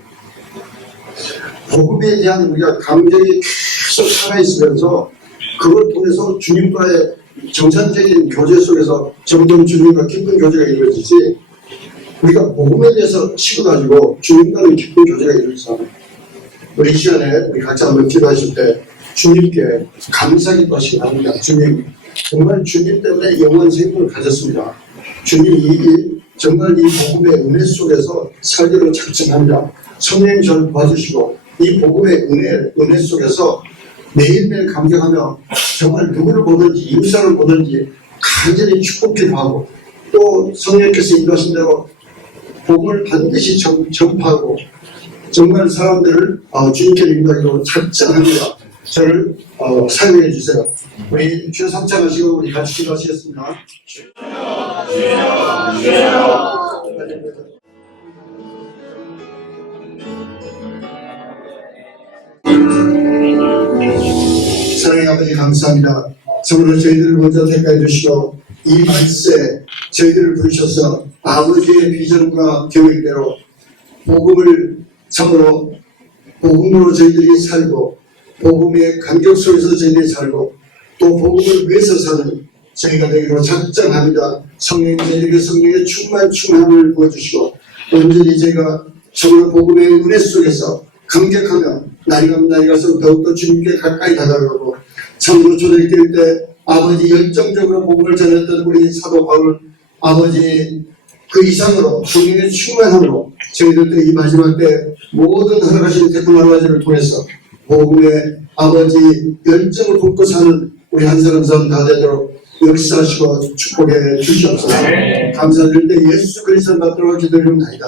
복음에 대한 우리가 감격이 계속 살아있으면서 그걸 통해서 주님과의 정상적인 교제 속에서 점점 주님과 깊은 교제가 이루어지지 우리가 복음에 대해서 식어가지고 주님과는 깊은 교제가 이루어지지 않아요. 우리 이 시간에 우리 각자 한번 기도하실 때 주님께 감사기 도하시기 바랍니다. 주님 정말 주님 때문에 영원 생명을 가졌습니다. 주님 정말 이 복음의 은혜 속에서 살기로 작정합니다. 성령님 저를 도와주시고 이 복음의 은혜 속에서 매일매일 감격하며 정말 누구를 보든지 임사를 보든지 간절히 축복해 구하고 또 성령께서 인도하신 대로 복음을 반드시 전파하고 정말 사람들을 주님께 인도하기로 작정합니다. 저를 사용해 주세요. 우리 주여 삼창하시고 우리 같이 기도하시겠습니다. 사랑의 아버지 감사합니다. 정말로 저희들을 먼저 택하여 주시고 이 말씀에 저희들을 부르셔서 아버지의 비전과 계획대로 복음을 참으로 복음으로 저희들이 살고 복음의 간격 속에서 저희들이 살고 또 복음을 위해서 사는 저희가 되기로 작정합니다. 성령님 저희에게 성령의 충만함을 부어주시고 온전히 저희가 정말 복음의 은혜 속에서 감격하며 날이 가면 날이 가서 더욱더 주님께 가까이 다가가고 참으로 초대교회 때 아버지 열정적으로 복음을 전했던 우리 사도 바울 아버지 그 이상으로 성령의 충만함으로 저희들도 이 마지막 때 모든 허락하신 테크놀로지를 통해서 복음의 아버지 열정을 품고 사는 우리 한 사람 다 되도록 역사하시고 축복해 주시옵소서. 감사드릴 때 예수 그리스도 받들어 기도리옵나이다.